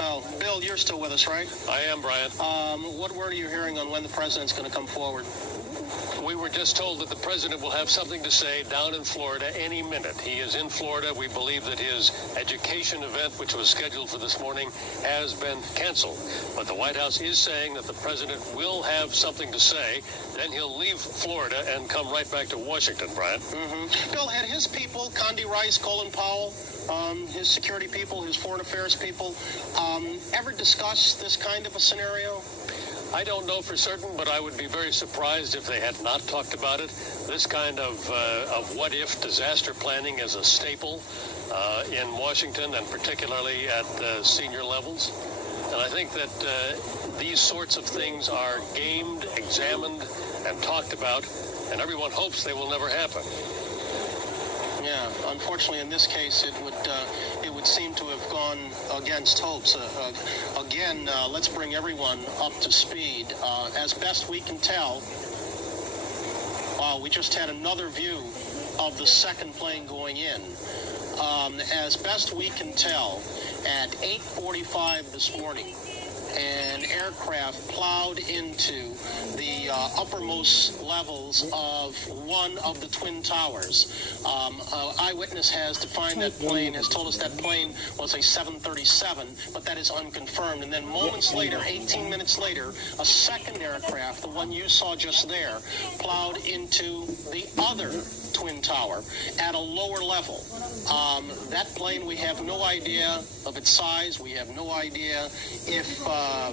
Oh, Bill, you're still with us, right? I am, Brian. What word are you hearing on when the president's going to come forward? We were just told that the president will have something to say down in Florida any minute. He is in Florida. We believe that his education event, which was scheduled for this morning, has been canceled. But the White House is saying that the president will have something to say. Then he'll leave Florida and come right back to Washington, Brian. Mm-hmm. Bill, had his people, Condi Rice, Colin Powell, his security people, his foreign affairs people, ever discuss this kind of a scenario? I don't know for certain, but I would be very surprised if they had not talked about it. This kind of what-if disaster planning is a staple in Washington, and particularly at senior levels. And I think that these sorts of things are gamed, examined, and talked about, and everyone hopes they will never happen. Yeah, unfortunately, in this case, it would seem to have gone against hopes. Again, let's bring everyone up to speed. As best we can tell, we just had another view of the second plane going in. As best we can tell, at 8:45 this morning, an aircraft plowed into the uppermost levels of one of the Twin Towers. Eyewitness has defined that plane, has told us that plane was a 737, but that is unconfirmed. And then moments later, 18 minutes later, a second aircraft, the one you saw just there, plowed into the other Twin Tower at a lower level. That plane, we have no idea of its size. We have no idea if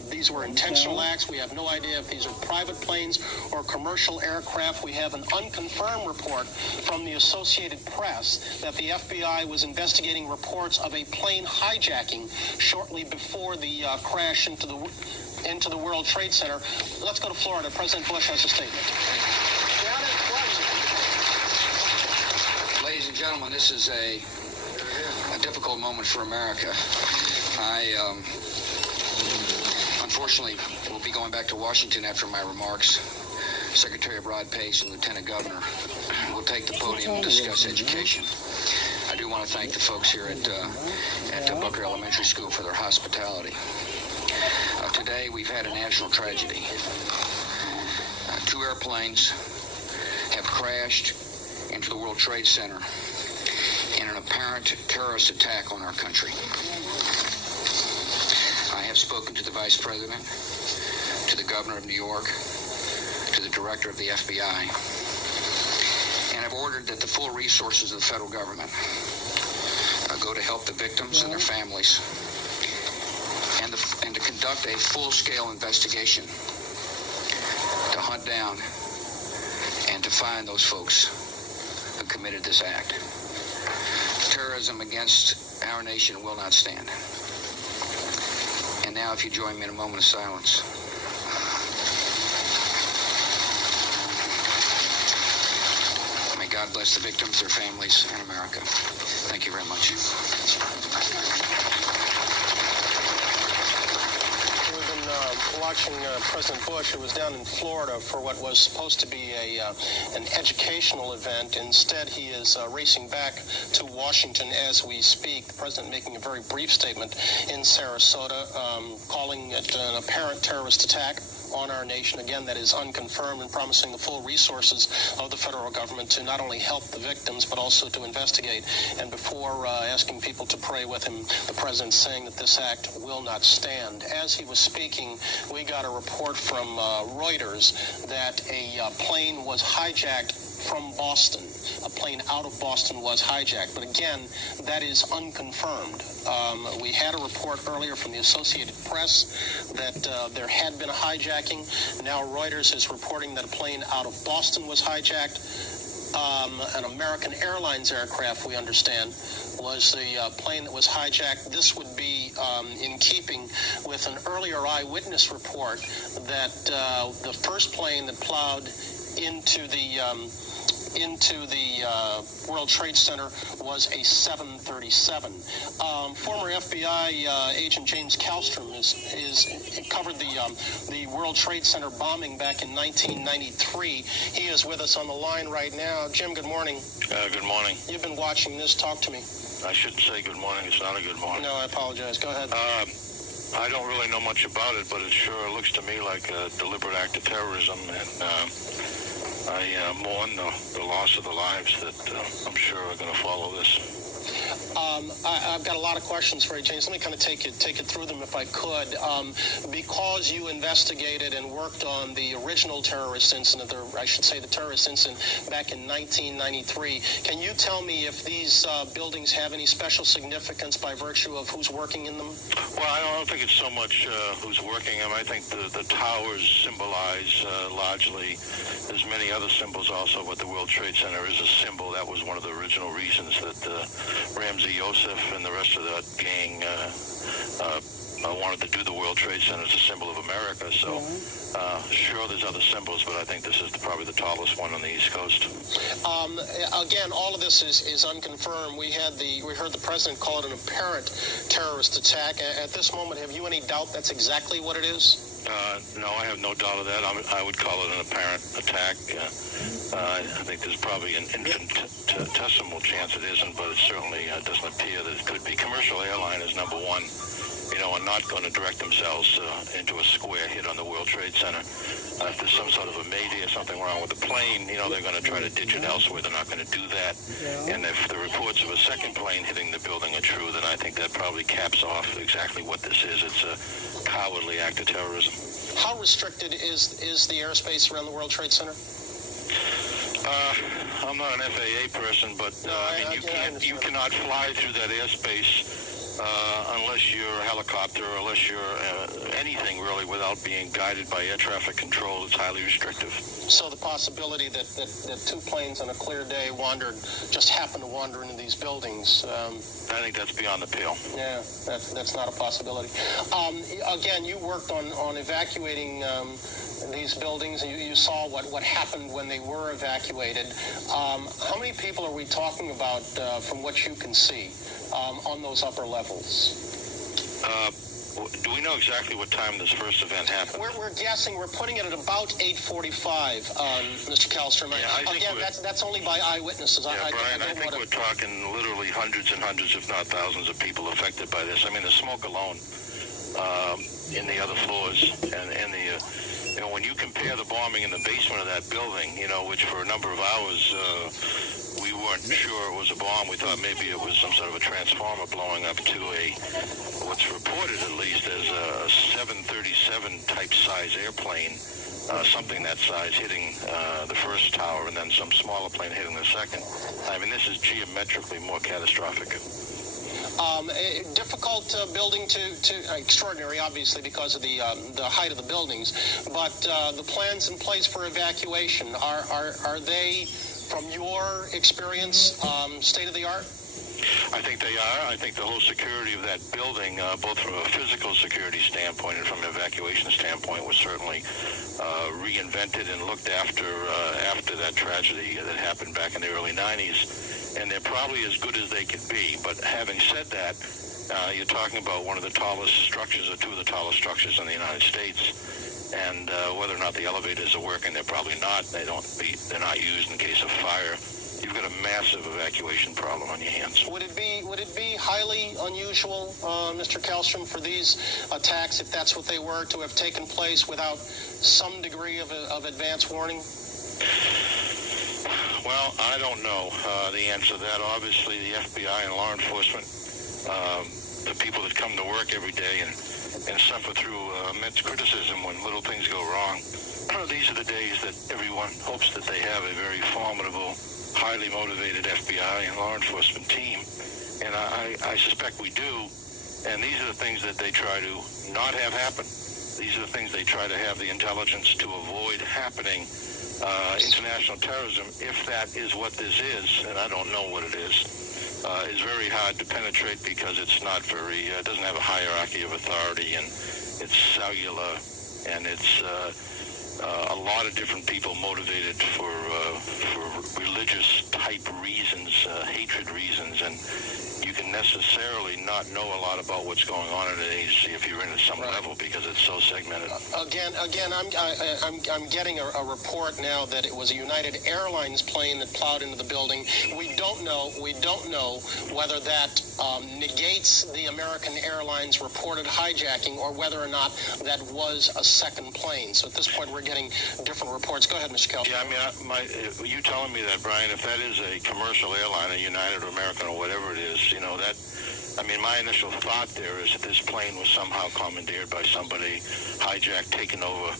these were intentional acts. We have no idea if these are private planes or commercial aircraft. We have an unconfirmed report from the Associated Press that the FBI was investigating reports of a plane hijacking shortly before the crash into the World Trade Center. Let's go to Florida. President Bush has a statement. Ladies and gentlemen, this is a difficult moment for America. I unfortunately will be going back to Washington after my remarks. Secretary Rod Pace and Lieutenant Governor will take the podium and discuss education. I do want to thank the folks here at Booker Elementary School for their hospitality. Today we've had a national tragedy. Two airplanes have crashed into the World Trade Center in an apparent terrorist attack on our country. I have spoken to the Vice President, to the Governor of New York, to the Director of the FBI, and have ordered that the full resources of the federal government go to help the victims and their families, and to conduct a full-scale investigation to hunt down and to find those folks who committed this act. Terrorism against our nation will not stand. And now, if you join me in a moment of silence. May God bless the victims, their families, and America. Thank you very much. Watching President Bush, who was down in Florida for what was supposed to be an educational event. Instead, he is racing back to Washington as we speak. The president making a very brief statement in Sarasota, calling it an apparent terrorist attack on our nation. Again, that is unconfirmed, and promising the full resources of the federal government to not only help the victims, but also to investigate. And before asking people to pray with him, the president saying that this act will not stand. As he was speaking, we got a report from Reuters that a plane was hijacked from Boston. A plane out of Boston was hijacked. But again, that is unconfirmed. We had a report earlier from the Associated Press that there had been a hijacking. Now Reuters is reporting that a plane out of Boston was hijacked. An American Airlines aircraft, we understand, was the plane that was hijacked. This would be in keeping with an earlier eyewitness report that the first plane that plowed into the World Trade Center was a 737. Former FBI agent James Kallstrom is covered the World Trade Center bombing back in 1993. He is with us on the line right now. Jim, good morning. Good morning. You've been watching this. Talk to me. I shouldn't say good morning. It's not a good morning. No, I apologize. Go ahead. I don't really know much about it, but it sure looks to me like a deliberate act of terrorism, and I mourn the loss of the lives that I'm sure are going to follow this. I've got a lot of questions for you, James. Let me kind of take it through them if I could. Because you investigated and worked on the original terrorist incident, or I should say the terrorist incident back in 1993, can you tell me if these buildings have any special significance by virtue of who's working in them? Well, I don't think it's so much who's working in them. I think the towers symbolize largely, there's many other symbols also, but the World Trade Center is a symbol. That was one of the original reasons that Ramzi Youssef and the rest of that gang wanted to do the World Trade Center as a symbol of America. So, sure, there's other symbols, but I think this is probably the tallest one on the East Coast. Again, all of this is unconfirmed. We heard the president call it an apparent terrorist attack. At this moment, have you any doubt that's exactly what it is? No, I have no doubt of that. I would call it an apparent attack. I think there's probably an infinitesimal chance it isn't, but it certainly doesn't appear that it could be. Commercial airline is number one, are not going to direct themselves into a square hit on the World Trade Center. If there's some sort of a mayday or something wrong with the plane, they're going to try to ditch it elsewhere. They're not going to do that. And if the reports of a second plane hitting the building are true, then I think that probably caps off exactly what this is. It's a cowardly act of terrorism. How restricted is the airspace around the World Trade Center? I'm not an FAA person, but you cannot fly through that airspace unless you're a helicopter, or unless you're anything really, without being guided by air traffic control. It's highly restrictive. So the possibility that two planes on a clear day just happened to wander into these buildings. I think that's beyond the pale. Yeah, that's not a possibility. Again, you worked on evacuating these buildings, and you saw what happened when they were evacuated. How many people are we talking about from what you can see on those upper levels? Do we know exactly what time this first event happened? We're guessing. We're putting it at about 8:45, Mr. Kallstrom. Again, that's only by eyewitnesses. Brian, I think we're talking literally hundreds and hundreds, if not thousands, of people affected by this. I mean, the smoke alone in the other floors, and the when you compare the bombing in the basement of that building, which for a number of hours we weren't sure it was a bomb. We thought maybe it was some sort of a transformer blowing up to what's reported at least as a 737 type size airplane, something that size hitting the first tower, and then some smaller plane hitting the second. I mean, this is geometrically more catastrophic. A difficult building to extraordinary, obviously, because of the height of the buildings. But the plans in place for evacuation, are they, from your experience, state of the art? I think they are. I think the whole security of that building, both from a physical security standpoint and from an evacuation standpoint, was certainly reinvented and looked after that tragedy that happened back in the early 90s. And they're probably as good as they could be. But having said that, you're talking about one of the tallest structures, or two of the tallest structures in the United States. And whether or not the elevators are working, they're probably not. They're not used in case of fire. You've got a massive evacuation problem on your hands. Would it be highly unusual, Mr. Kallstrom, for these attacks, if that's what they were, to have taken place without some degree of advance warning? Well, I don't know the answer to that. Obviously, the FBI and law enforcement, the people that come to work every day and suffer through immense criticism when little things go wrong, these are the days that everyone hopes that they have a very formidable, highly motivated FBI and law enforcement team. And I suspect we do. And these are the things that they try to not have happen. These are the things they try to have the intelligence to avoid happening. International terrorism, if that is what this is, and I don't know what it is very hard to penetrate because it's not very, it doesn't have a hierarchy of authority, and it's cellular, and it's a lot of different people motivated for religious type reasons, hatred reasons, and you can necessarily not know a lot about what's going on in an agency if you're in at some level, because it's so segmented. Again, I'm getting a report now that it was a United Airlines plane that plowed into the building. We don't know whether that negates the American Airlines reported hijacking, or whether or not that was a second plane. So at this point, we're getting different reports. Go ahead, Mr. Kelly. Yeah, I mean, you telling me that, Brian, if that is a commercial airline, a United or American or whatever it is, you know, that, I mean, my initial thought there is that this plane was somehow commandeered by somebody, hijacked, taken over,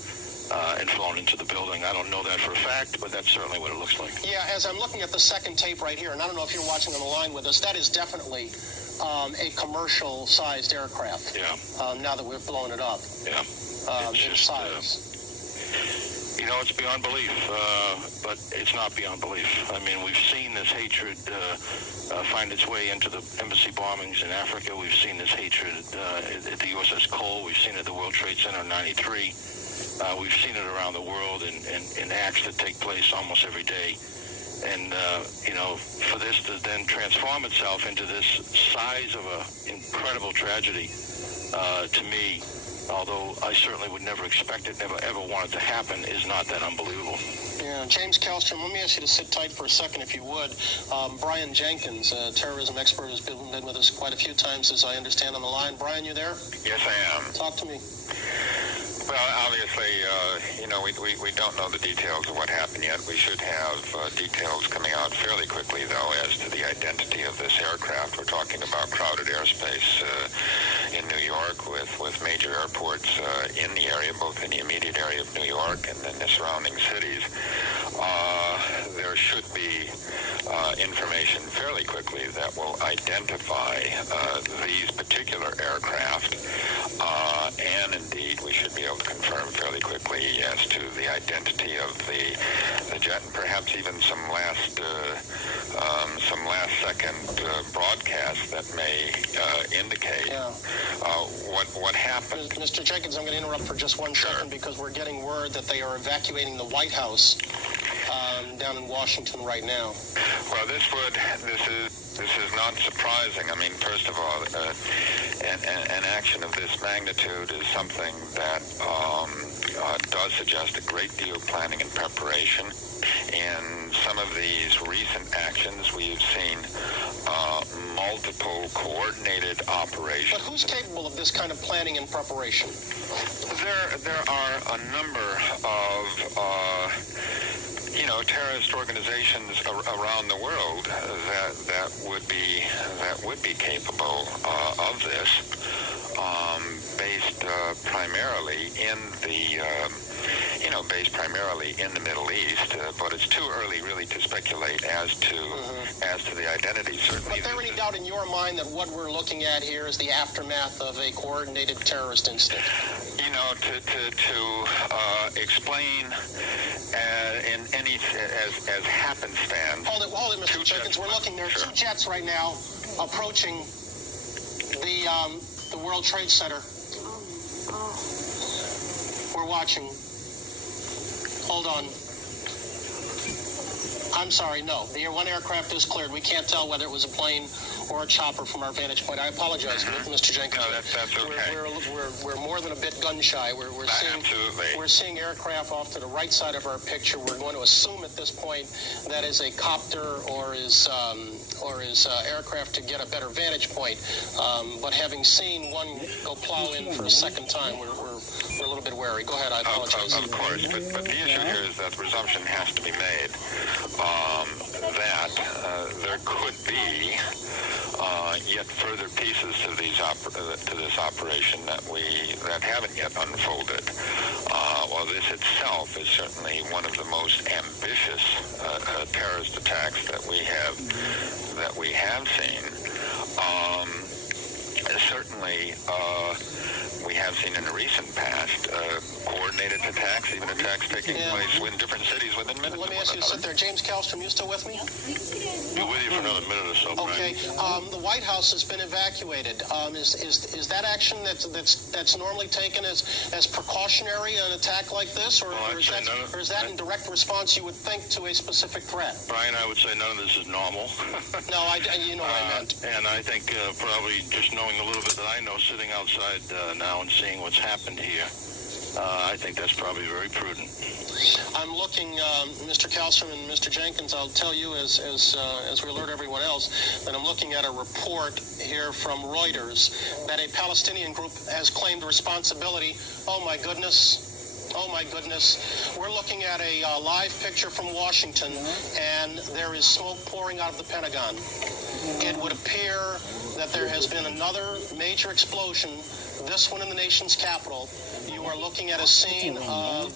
and flown into the building. I don't know that for a fact, but that's certainly what it looks like. Yeah, as I'm looking at the second tape right here, and I don't know if you're watching on the line with us, that is definitely a commercial-sized aircraft. Yeah. Now that we've blown it up. Yeah. In size. You know, it's beyond belief, but it's not beyond belief. I mean, we've seen this hatred find its way into the embassy bombings in Africa. We've seen this hatred at the USS Cole. We've seen it at the World Trade Center in '93. We've seen it around the world in acts that take place almost every day. And, you know, for this to then transform itself into this size of an incredible tragedy, to me, although I certainly would never expect it, never ever want it to happen, is not that unbelievable. Yeah, James Kallstrom, let me ask you to sit tight for a second, if you would. Brian Jenkins, a terrorism expert who's been with us quite a few times, as I understand, on the line. Brian, you there? Yes, I am. Talk to me. Well, obviously, you know, we don't know the details of what happened yet. We should have details coming out fairly quickly, though, as to the identity of this aircraft. We're talking about crowded airspace in New York with major airports in the area, both in the immediate area of New York and then the surrounding cities. There should be information fairly quickly that will identify these particular aircraft, and indeed we should be able to confirm fairly quickly as to the identity of the jet, and perhaps even some last second broadcast that may indicate what happened. Mr. Jenkins, I'm going to interrupt for just one second, because we're getting word that they are evacuating the White House down in Washington right now. Well, this is not surprising. I mean, first of all, an action of this magnitude is something that does suggest a great deal of planning and preparation. In some of these recent actions, we have seen multiple coordinated operations. But who's capable of this kind of planning and preparation? There are a number of terrorist organizations around the world that would be capable of this, based primarily in based primarily in the Middle East, but it's too early really to speculate as to the identity. Certainly, is there any doubt in your mind that what we're looking at here is the aftermath of a coordinated terrorist incident? To explain in any as happenstance. Hold it, Mr. Jenkins. We're looking. There are two jets right now approaching the World Trade Center. We're watching. Hold on. I'm sorry, no. The one aircraft is cleared. We can't tell whether it was a plane or a chopper from our vantage point. I apologize, Mr. Jenkins. No, that's okay. We're more than a bit gun shy. We're seeing aircraft off to the right side of our picture. We're going to assume at this point that is a copter or is aircraft to get a better vantage point. But having seen one go plow in for a second time, we're a little bit wary. Go ahead. I apologize. Of course, but the issue here is that the presumption has to be made that there could be yet further pieces to this operation that haven't yet unfolded. While this itself is certainly one of the most ambitious terrorist attacks that we have seen, certainly we have seen in the recent past coordinated attacks, even attacks taking place in different cities within minutes. Let me ask you to sit there. James Kallstrom, you still with me? Be with you for another minute or so, Brian. Okay. The White House has been evacuated. Is that action that's normally taken as precautionary an attack like this, or is that in direct response, you would think, to a specific threat? Brian, I would say none of this is normal. No, you know what I meant. And I think probably just knowing a little bit that I know, sitting outside now and seeing what's happened here, I think that's probably very prudent. I'm looking, Mr. Kallstrom and Mr. Jenkins, I'll tell you as we alert everyone else, that I'm looking at a report here from Reuters that a Palestinian group has claimed responsibility. Oh my goodness. We're looking at a live picture from Washington, and there is smoke pouring out of the Pentagon. It would appear that there has been another major explosion, this one in the nation's capital. You are looking at a scene of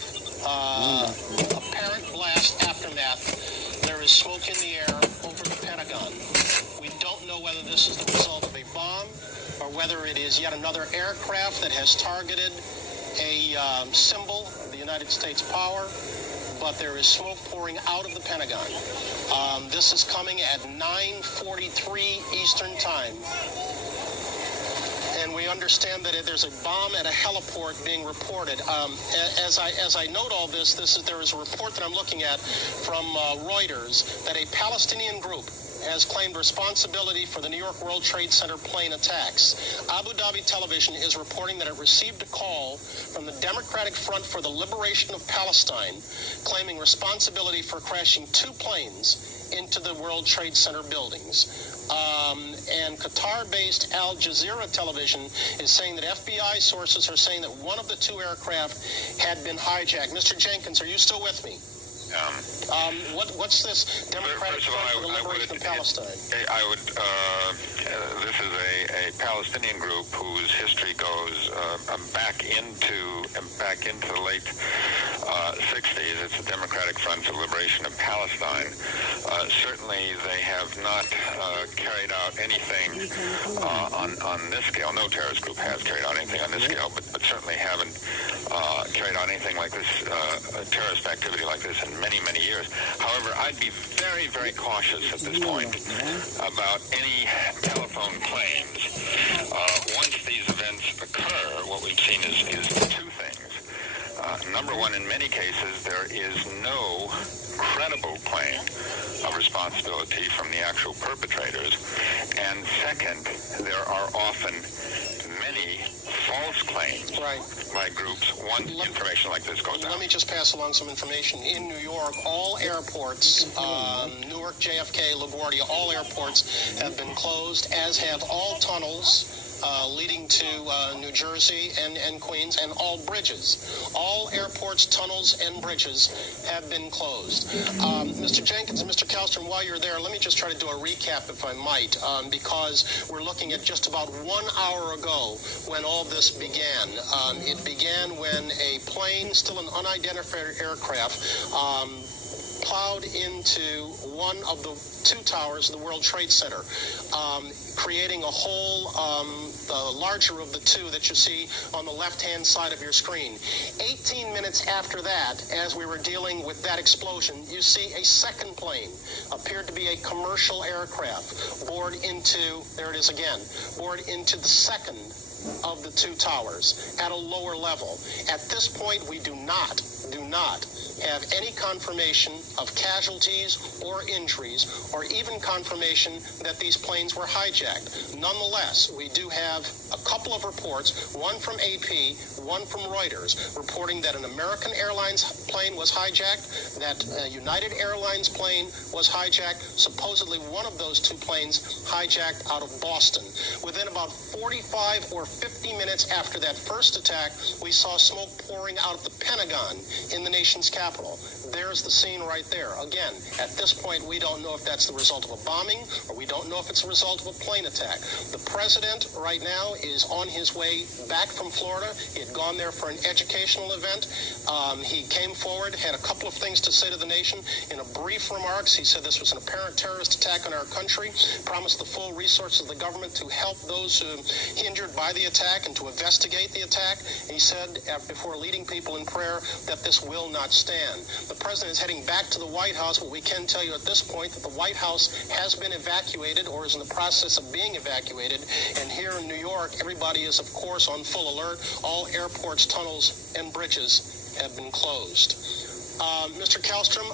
apparent blast aftermath. There is smoke in the air over the Pentagon. We don't know whether this is the result of a bomb or whether it is yet another aircraft that has targeted a symbol of the United States power, but there is smoke pouring out of the Pentagon. This is coming at 9:43 Eastern Time. And we understand that there's a bomb at a heliport being reported. As I note all this, there is a report that I'm looking at from Reuters that a Palestinian group has claimed responsibility for the New York World Trade Center plane attacks. Abu Dhabi Television is reporting that it received a call from the Democratic Front for the Liberation of Palestine, claiming responsibility for crashing two planes into the World Trade Center buildings. And Qatar-based Al Jazeera Television is saying that FBI sources are saying that one of the two aircraft had been hijacked. Mr. Jenkins, are you still with me? What's this Democratic Front for the Liberation of Palestine? This is a Palestinian group whose history goes back into the late 60s. It's the Democratic Front for the Liberation of Palestine. Certainly, they have not carried out anything on this scale. No terrorist group has carried out anything on this scale, but certainly haven't carried out anything like this, terrorist activity like this in many, many years. However, I'd be very, very cautious at this point about any telephone claims. Once these events occur, what we've seen is two things. Number one, in many cases, there is no credible claim of responsibility from the actual perpetrators. And second, there are often many false claims by groups once information like this goes out. Let me just pass along some information. In New York, all airports, Newark, JFK, LaGuardia, all airports have been closed, as have all tunnels. leading to New Jersey and Queens, and all bridges. All airports, tunnels, and bridges have been closed. Mr. Jenkins and Mr. Kallstrom, while you're there, let me just try to do a recap, if I might, because we're looking at just about 1 hour ago when all this began. It began when a plane, still an unidentified aircraft, plowed into one of the two towers of the World Trade Center, creating a hole, the larger of the two that you see on the left-hand side of your screen. 18 minutes after that, as we were dealing with that explosion, you see a second plane, appeared to be a commercial aircraft, bored into, there it is again, bored into the second of the two towers at a lower level. At this point, we do not have any confirmation of casualties or injuries, or even confirmation that these planes were hijacked. Nonetheless, we do have a couple of reports, one from AP, one from Reuters, reporting that an American Airlines plane was hijacked, that a United Airlines plane was hijacked, supposedly one of those two planes hijacked out of Boston. Within about 45 or 50 minutes after that first attack, we saw smoke pouring out of the Pentagon in the nation's capital. There's the scene right there. Again, at this point, we don't know if that's the result of a bombing, or we don't know if it's the result of a plane attack. The president right now is on his way back from Florida. He had gone there for an educational event. He came forward, had a couple of things to say to the nation. In a brief remarks, he said this was an apparent terrorist attack on our country, promised the full resources of the government to help those injured by the attack and to investigate the attack. He said, before leading people in prayer, that this will not stand. The president is heading back to the White House, but we can tell you at this point that the White House has been evacuated or is in the process of being evacuated. And here in New York, everybody is, of course, on full alert. All airports, tunnels, and bridges have been closed. Mr. Kallstrom,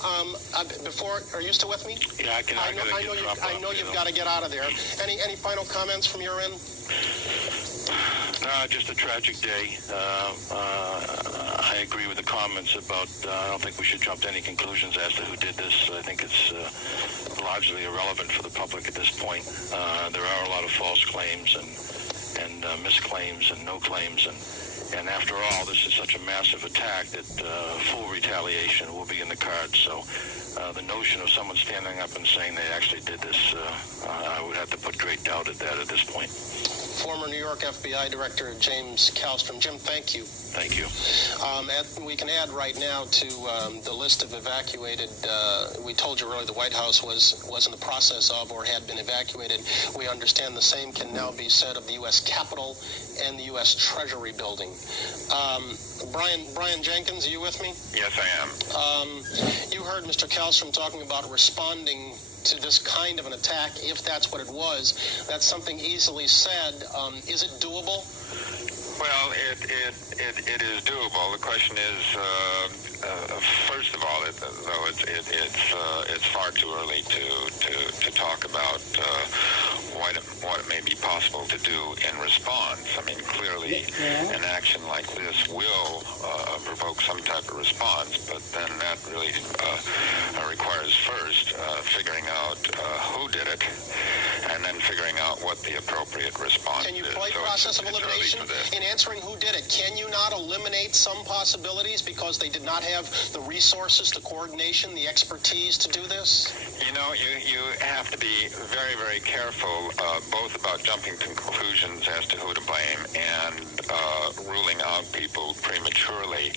before, are you still with me? Yeah, I know you've got to get out of there. Any final comments from your end? Just a tragic day. I agree with the comments about, I don't think we should jump to any conclusions as to who did this. I think it's largely irrelevant for the public at this point. There are a lot of false claims and misclaims and no claims. And after all, this is such a massive attack that full retaliation will be in the cards. So the notion of someone standing up and saying they actually did this, I would have to put great doubt at that at this point. Former New York FBI Director James Kallstrom. Jim, thank you. Thank you. We can add right now to the list of evacuated, we told you earlier the White House was in the process of or had been evacuated. We understand the same can now be said of the U.S. Capitol and the U.S. Treasury building. Brian Jenkins, are you with me? Yes, I am. You heard Mr. Kallstrom talking about responding to this kind of an attack, if that's what it was. That's something easily said. Is it doable? Well, it is doable. The question is, first of all, though it's far too early to talk about what it may be possible to do in response. I mean, clearly, an action like this will provoke some type of response, but then that really requires first figuring out who did it, and then figuring out what the appropriate response is. Can you play process of elimination in answering who did it? Can you not eliminate some possibilities because they did not have the resources, the coordination, the expertise to do this? You know, you have to be very, very careful both about jumping to conclusions as to who to blame and ruling out people prematurely.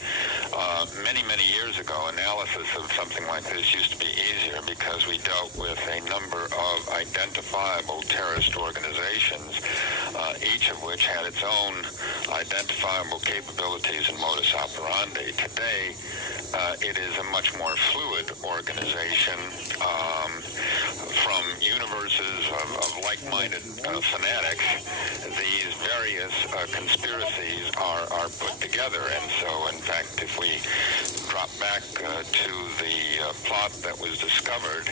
Many years ago, analysis of something like this used to be easier because we dealt with a number of identifiable terrorist organizations, each of which had its own identifiable capabilities and modus operandi. Today, it is a much more fluid organization from universes of like-minded fanatics. These various conspiracies are put together, and so, in fact, if we drop back to the plot that was discovered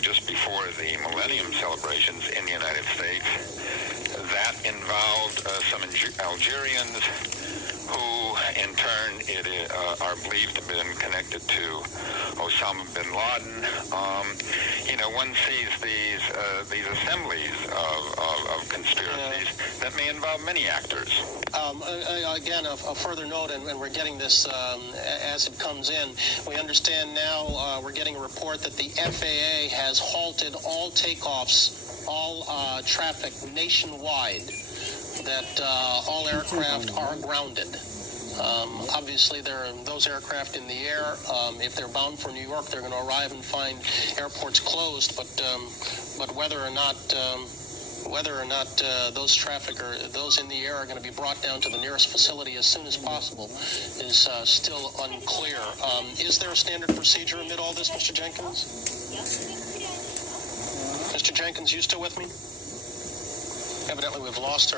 just before the Millennium celebrations in the United States, that involved some Algerians who, in turn, are are believed to have been connected to Osama bin Laden. One sees these assemblies of conspiracies that may involve many actors. Again, a further note, and we're getting this as it comes in. We understand now we're getting a report that the FAA has halted all takeoffs, all traffic nationwide, that all aircraft are grounded. Obviously, there are those aircraft in the air. If they're bound for New York, they're going to arrive and find airports closed. But whether or not those in the air are going to be brought down to the nearest facility as soon as possible is still unclear. Is there a standard procedure amid all this, Mr. Jenkins? Mr. Jenkins, you still with me? Evidently, we've lost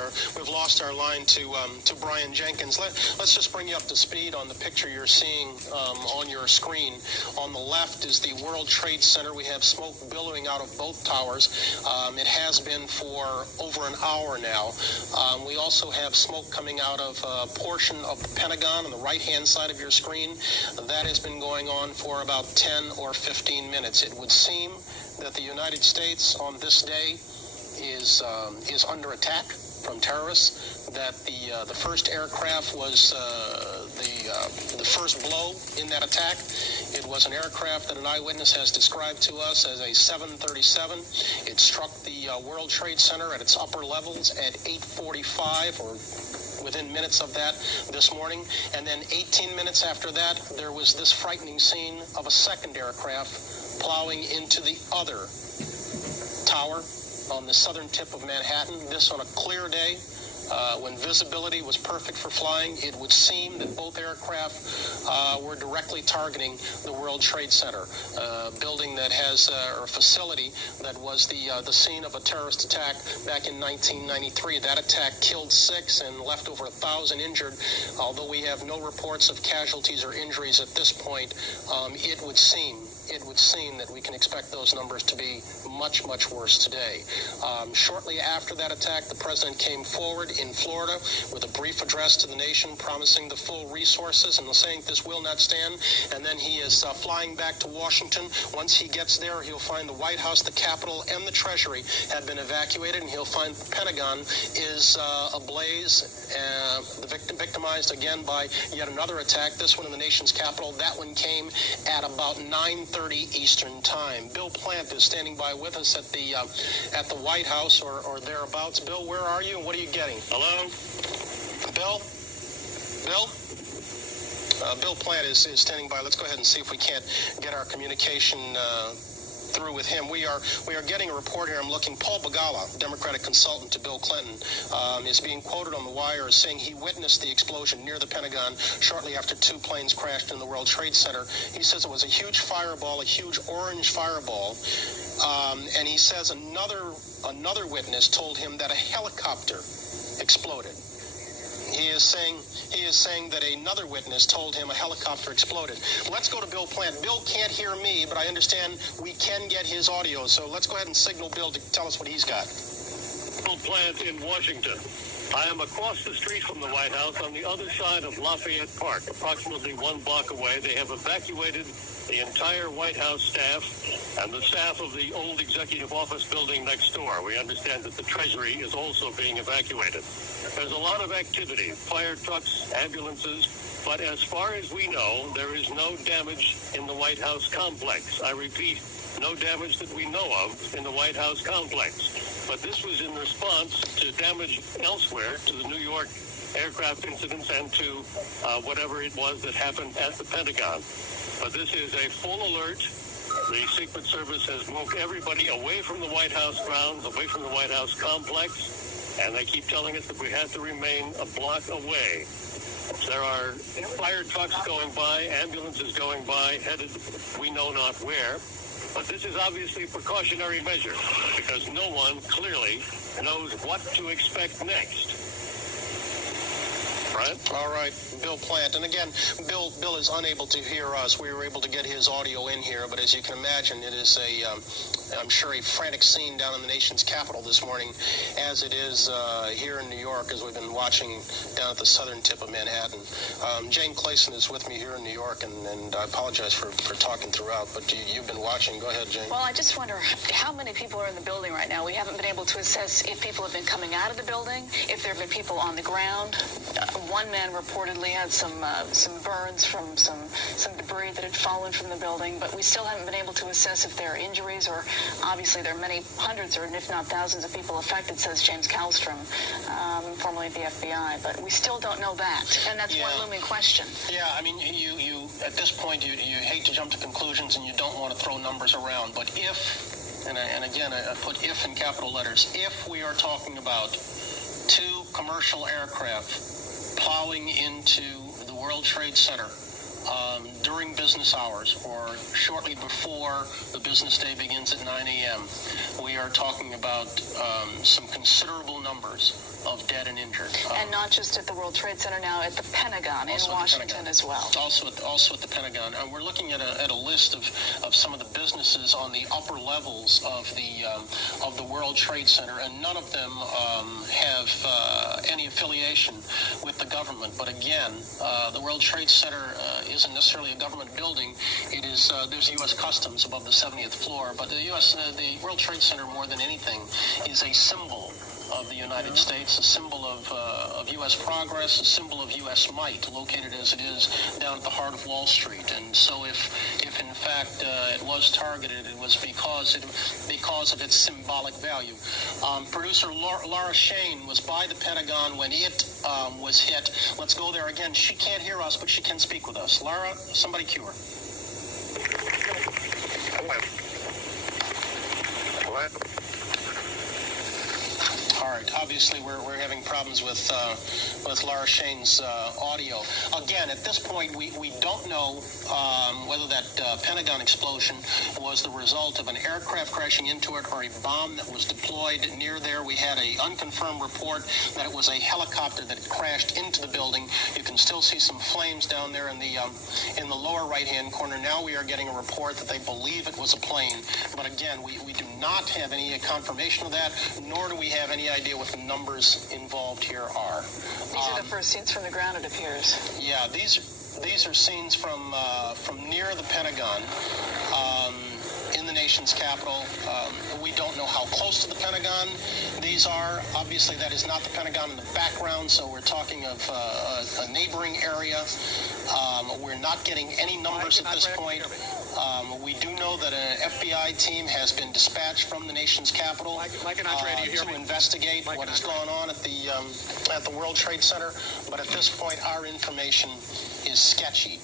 our line to Brian Jenkins. Let's just bring you up to speed on the picture you're seeing on your screen. On the left is the World Trade Center. We have smoke billowing out of both towers. It has been for over an hour now. We also have smoke coming out of a portion of the Pentagon on the right-hand side of your screen. That has been going on for about 10 or 15 minutes. It would seem that the United States on this day is under attack from terrorists, that the first aircraft was the first blow in that attack. It was an aircraft that an eyewitness has described to us as a 737. It struck the World Trade Center at its upper levels at 8:45 or within minutes of that this morning. And then 18 minutes after that, there was this frightening scene of a second aircraft plowing into the other tower on the southern tip of Manhattan. This on a clear day when visibility was perfect for flying. It would seem that both aircraft were directly targeting the World Trade Center, a building that has, or a facility that was the scene of a terrorist attack back in 1993. That attack killed 6 and left over 1,000 injured. Although we have no reports of casualties or injuries at this point, it would seem that we can expect those numbers to be much, much worse today. Shortly after that attack, the president came forward in Florida with a brief address to the nation promising the full resources and saying this will not stand. And then he is flying back to Washington. Once he gets there, he'll find the White House, the Capitol, and the Treasury have been evacuated, and he'll find the Pentagon is ablaze, victimized again by yet another attack, this one in the nation's capital. That one came at about 9:30 Eastern Time. Bill Plant is standing by with us at the White House or thereabouts. Bill, where are you and what are you getting? Hello? Bill? Bill Plant is standing by. Let's go ahead and see if we can't get our communication through with him. We are getting a report here. I'm looking. Paul Begala, Democratic consultant to Bill Clinton, is being quoted on the wire as saying he witnessed the explosion near the Pentagon shortly after 2 planes crashed in the World Trade Center. He says it was a huge fireball, a huge orange fireball, and he says another witness told him that a helicopter exploded. He is saying that another witness told him a helicopter exploded. Let's go to Bill Plant. Bill can't hear me, but I understand we can get his audio. So let's go ahead and signal Bill to tell us what he's got. Bill Plant in Washington. I am across the street from the White House on the other side of Lafayette Park, approximately 1 block away. They have evacuated the entire White House staff and the staff of the old executive office building next door. We understand that the Treasury is also being evacuated. There's a lot of activity, fire trucks, ambulances, but as far as we know, there is no damage in the White House complex. I repeat, no damage that we know of in the White House complex. But this was in response to damage elsewhere, to the New York aircraft incidents and to whatever it was that happened at the Pentagon. But this is a full alert. The Secret Service has moved everybody away from the White House grounds, away from the White House complex, and they keep telling us that we have to remain a block away. There are fire trucks going by, ambulances going by, headed we know not where. But this is obviously a precautionary measure because no one clearly knows what to expect next. Brian? All right, Bill Plant. And again, Bill is unable to hear us. We were able to get his audio in here, but as you can imagine, it is I'm sure, a frantic scene down in the nation's capital this morning, as it is here in New York, as we've been watching down at the southern tip of Manhattan. Jane Clayson is with me here in New York, and I apologize for talking throughout, but you've been watching. Go ahead, Jane. Well, I just wonder how many people are in the building right now. We haven't been able to assess if people have been coming out of the building, if there have been people on the ground. One man reportedly had some burns from some debris that had fallen from the building, but we still haven't been able to assess if there are injuries, or obviously there are many hundreds or if not thousands of people affected, says James Kallstrom, formerly of the FBI, but we still don't know that, and that's one looming question. Yeah, I mean, you at this point, you hate to jump to conclusions and you don't want to throw numbers around, but if, and again, I put if in capital letters, if we are talking about two commercial aircraft plowing into the World Trade Center during business hours or shortly before the business day begins at 9 a.m., we are talking about some considerable numbers of dead and injured. And not just at the World Trade Center, now at the Pentagon in Washington as well. Also at the Pentagon. And we're looking at a list of some of the businesses on the upper levels of the World Trade Center, and none of them have any affiliation with the government. But again, the World Trade Center isn't necessarily a government building. It is there's U.S. Customs above the 70th floor, but the World Trade Center, more than anything, is a symbol of the United States, a symbol of U.S. progress, a symbol of U.S. might, located as it is down at the heart of Wall Street. And so if in fact it was targeted, it was because of its symbolic value. Producer Laura Shane was by the Pentagon when it was hit. Let's go there again. She can't hear us, but she can speak with us. Laura, somebody cue her. What? All right. Obviously, we're having problems with Laura Shane's audio. Again, at this point, we don't know whether that Pentagon explosion was the result of an aircraft crashing into it or a bomb that was deployed near there. We had an unconfirmed report that it was a helicopter that crashed into the building. You can still see some flames down there in the lower right-hand corner. Now we are getting a report that they believe it was a plane. But again, we do not have any confirmation of that, nor do we have any idea what the numbers involved here are. These are the first scenes from the ground, it appears. Yeah, these are scenes from near the Pentagon, in the nation's capital. We don't know how close to the Pentagon these are. Obviously, that is not the Pentagon in the background, so we're talking of a neighboring area. We're not getting any numbers at this point. We do know that an FBI team has been dispatched from the nation's capital to investigate what is going on at the World Trade Center. But at this point, our information is sketchy.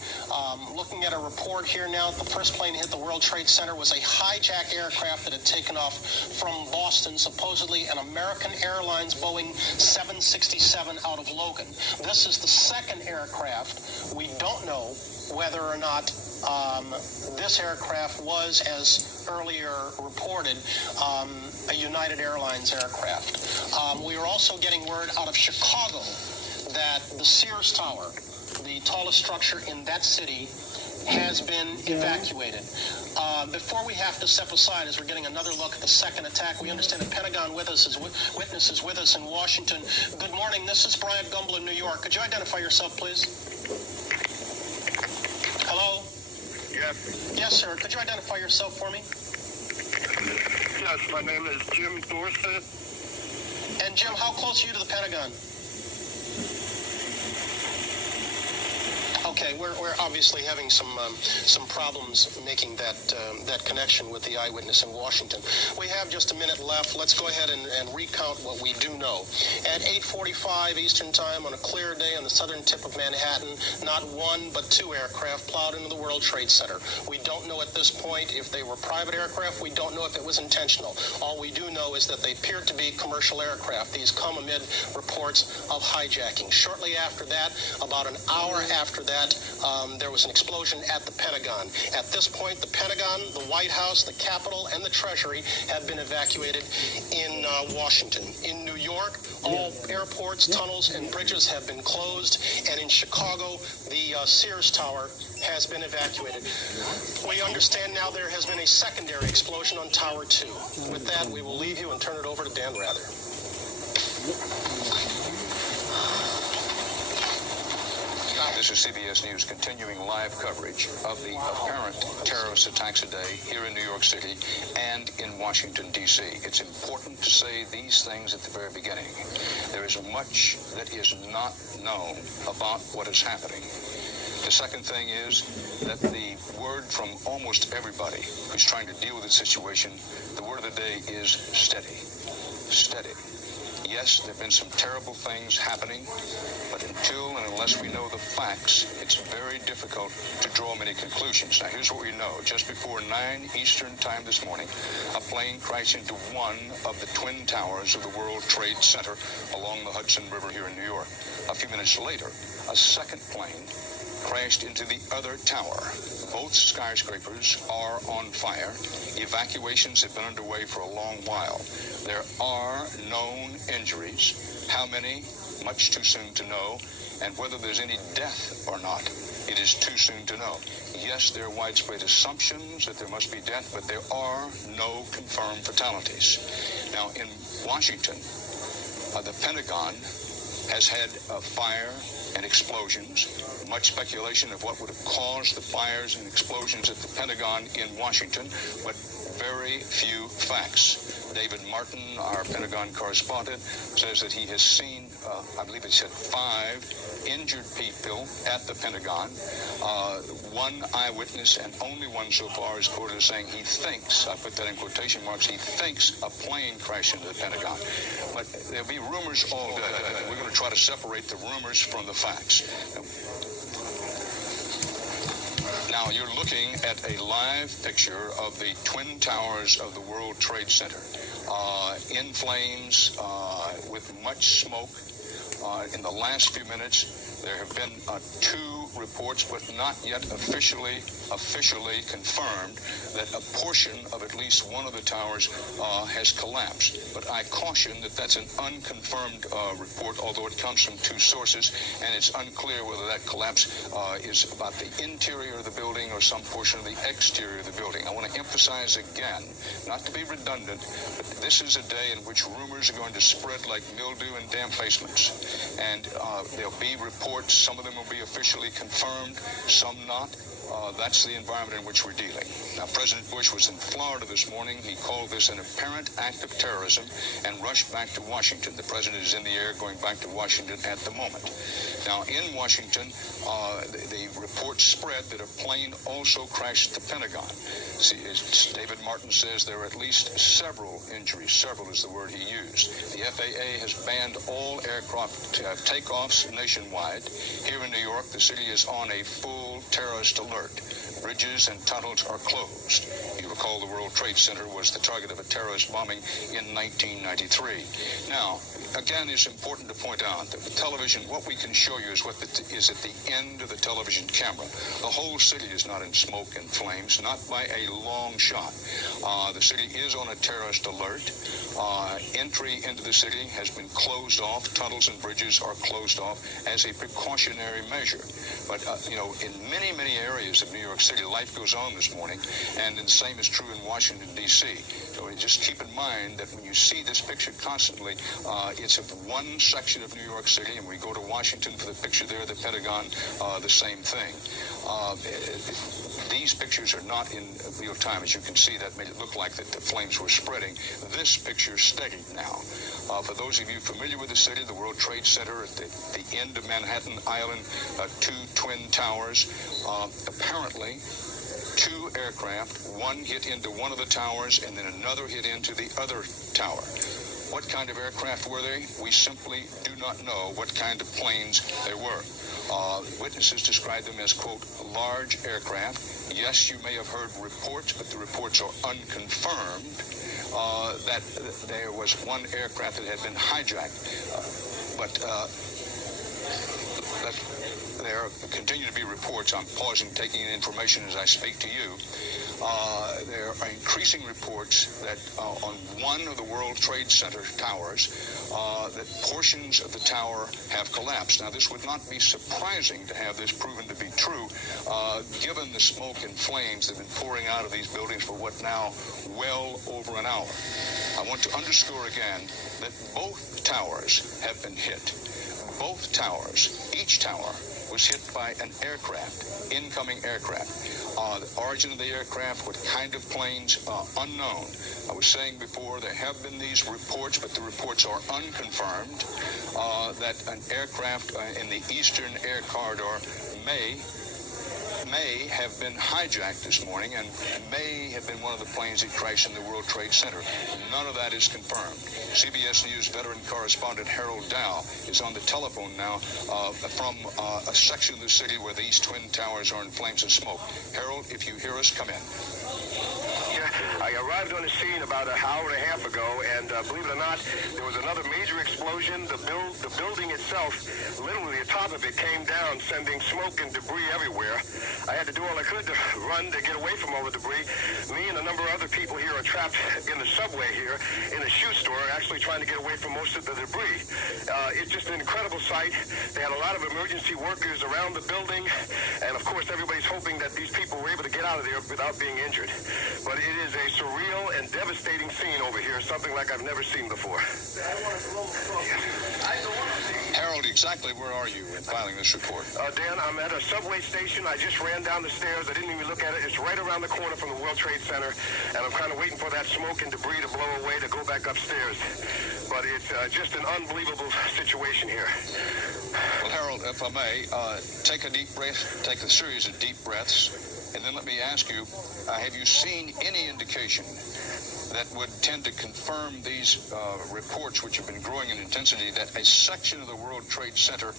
Looking at a report here now, the first plane hit the World Trade Center was a hijacked aircraft that had taken off from Boston, supposedly an American Airlines Boeing 767 out of Logan. This is the second aircraft. We don't know whether or not this aircraft was, as earlier reported, a United Airlines aircraft. We are also getting word out of Chicago that the Sears Tower, the tallest structure in that city, has been evacuated. Before we have to step aside, as we're getting another look at the second attack, we understand the Pentagon witnesses with us in Washington. Good morning. This is Brian Gumble in New York. Could you identify yourself, please? Hello? Yes. Yes, sir. Could you identify yourself for me? Yes, my name is Jim Dorsett. And Jim, how close are you to the Pentagon? Okay, we're obviously having some problems making that connection with the eyewitness in Washington. We have just a minute left. Let's go ahead and recount what we do know. At 8:45 Eastern Time on a clear day on the southern tip of Manhattan, not one but two aircraft plowed into the World Trade Center. We don't know at this point if they were private aircraft. We don't know if it was intentional. All we do know is that they appeared to be commercial aircraft. These come amid reports of hijacking. Shortly after that, about an hour after that, that there was an explosion at the Pentagon. At this point, the Pentagon, the White House, the Capitol, and the Treasury have been evacuated in Washington. In New York, all airports, tunnels, and bridges have been closed. And in Chicago, the Sears Tower has been evacuated. We understand now there has been a secondary explosion on Tower 2. With that, we will leave you and turn it over to Dan Rather. This is CBS News continuing live coverage of the apparent terrorist attacks today here in New York City and in Washington, D.C. It's important to say these things at the very beginning. There is much that is not known about what is happening. The second thing is that the word from almost everybody who's trying to deal with the situation, the word of the day is steady. Steady. Yes, there have been some terrible things happening, but until and unless we know the facts, it's very difficult to draw many conclusions. Now, here's what we know. Just before 9 Eastern time this morning, a plane crashed into one of the twin towers of the World Trade Center along the Hudson River here in New York. A few minutes later, a second plane crashed into the other tower. Both skyscrapers are on fire. Evacuations have been underway for a long while. There are known injuries. How many? Much too soon to know. And whether there's any death or not, it is too soon to know. Yes, there are widespread assumptions that there must be death, but there are no confirmed fatalities. Now, in Washington, the Pentagon has had a fire and explosions. Much speculation of what would have caused the fires and explosions at the Pentagon in Washington, but very few facts. David Martin, our Pentagon correspondent, says that he has seen, I believe it said 5 injured people at the Pentagon. One eyewitness, and only one so far, is quoted as saying he thinks, I put that in quotation marks, he thinks a plane crashed into the Pentagon. But there'll be rumors all day. We're going to try to separate the rumors from the facts. Now, you're looking at a live picture of the twin towers of the World Trade Center in flames with much smoke. In the last few minutes, there have been 2 reports, but not yet officially confirmed, that a portion of at least one of the towers has collapsed. But I caution that that's an unconfirmed report, although it comes from 2 sources, and it's unclear whether that collapse is about the interior of the building or some portion of the exterior of the building. I want to emphasize again, not to be redundant, but this is a day in which rumors are going to spread like mildew and damp basements. And there'll be reports, some of them will be officially confirmed, some not. That's the environment in which we're dealing. Now, President Bush was in Florida this morning. He called this an apparent act of terrorism and rushed back to Washington. The president is in the air going back to Washington at the moment. Now, in Washington, the report spread that a plane also crashed at the Pentagon. See, David Martin says there are at least several injuries. Several is the word he used. The FAA has banned all aircraft takeoffs nationwide. Here in New York, the city is on a full terrorist alert. Bridges and tunnels are closed. You recall the World Trade Center was the target of a terrorist bombing in 1993. Now, again, it's important to point out that with television, what we can show you is what is at the end of the television camera. The whole city is not in smoke and flames, not by a long shot. The city is on a terrorist alert. Entry into the city has been closed off. Tunnels and bridges are closed off as a precautionary measure. But, in many, many areas of New York City, life goes on this morning, and the same is true in Washington, D.C. So just keep in mind that when you see this picture constantly, it's of one section of New York City, and we go to Washington for the picture there, the Pentagon, the same thing. These pictures are not in real time. As you can see, that made it look like that the flames were spreading. This picture is steady now. For those of you familiar with the city, the World Trade Center at the end of Manhattan Island, 2 twin towers. Apparently, 2 aircraft, one hit into one of the towers and then another hit into the other tower. What kind of aircraft were they? We simply do not know what kind of planes they were. Witnesses describe them as, quote, large aircraft. Yes, you may have heard reports, but the reports are unconfirmed, that there was one aircraft that had been hijacked. But there are continue to be reports. I'm pausing, taking in information as I speak to you. There are increasing reports that on one of the World Trade Center towers, that portions of the tower have collapsed. Now, this would not be surprising to have this proven to be true, given the smoke and flames that have been pouring out of these buildings for what now, well over an hour. I want to underscore again that both towers have been hit. Both towers, each tower, was hit by an aircraft, incoming aircraft. The origin of the aircraft, what kind of planes, unknown. I was saying before, there have been these reports, but the reports are unconfirmed, that an aircraft in the Eastern Air Corridor may have been hijacked this morning and may have been one of the planes that crashed in the World Trade Center. None of that is confirmed. CBS News veteran correspondent Harold Dow is on the telephone now from a section of the city where these twin towers are in flames and smoke. Harold, if you hear us, come in. I arrived on the scene about an hour and a half ago, and believe it or not, there was another major explosion. The building itself, literally the top of it came down, sending smoke and debris everywhere. I had to do all I could to run to get away from all the debris. Me and a number of other people here are trapped in the subway here, in a shoe store, actually trying to get away from most of the debris. It's just an incredible sight. They had a lot of emergency workers around the building, and of course everybody's hoping that these people were able to get out of there without being injured. But it is a surreal and devastating scene over here, something like I've never seen before. Harold, exactly where are you in filing this report? Dan, I'm at a subway station. I just ran down the stairs. I didn't even look at it. It's right around the corner from the World Trade Center, and I'm kind of waiting for that smoke and debris to blow away to go back upstairs. But it's just an unbelievable situation here. Well, Harold, if I may, take a deep breath, take a series of deep breaths, and then let me ask you, have you seen any indication that would tend to confirm these reports, which have been growing in intensity, that a section of the World Trade Center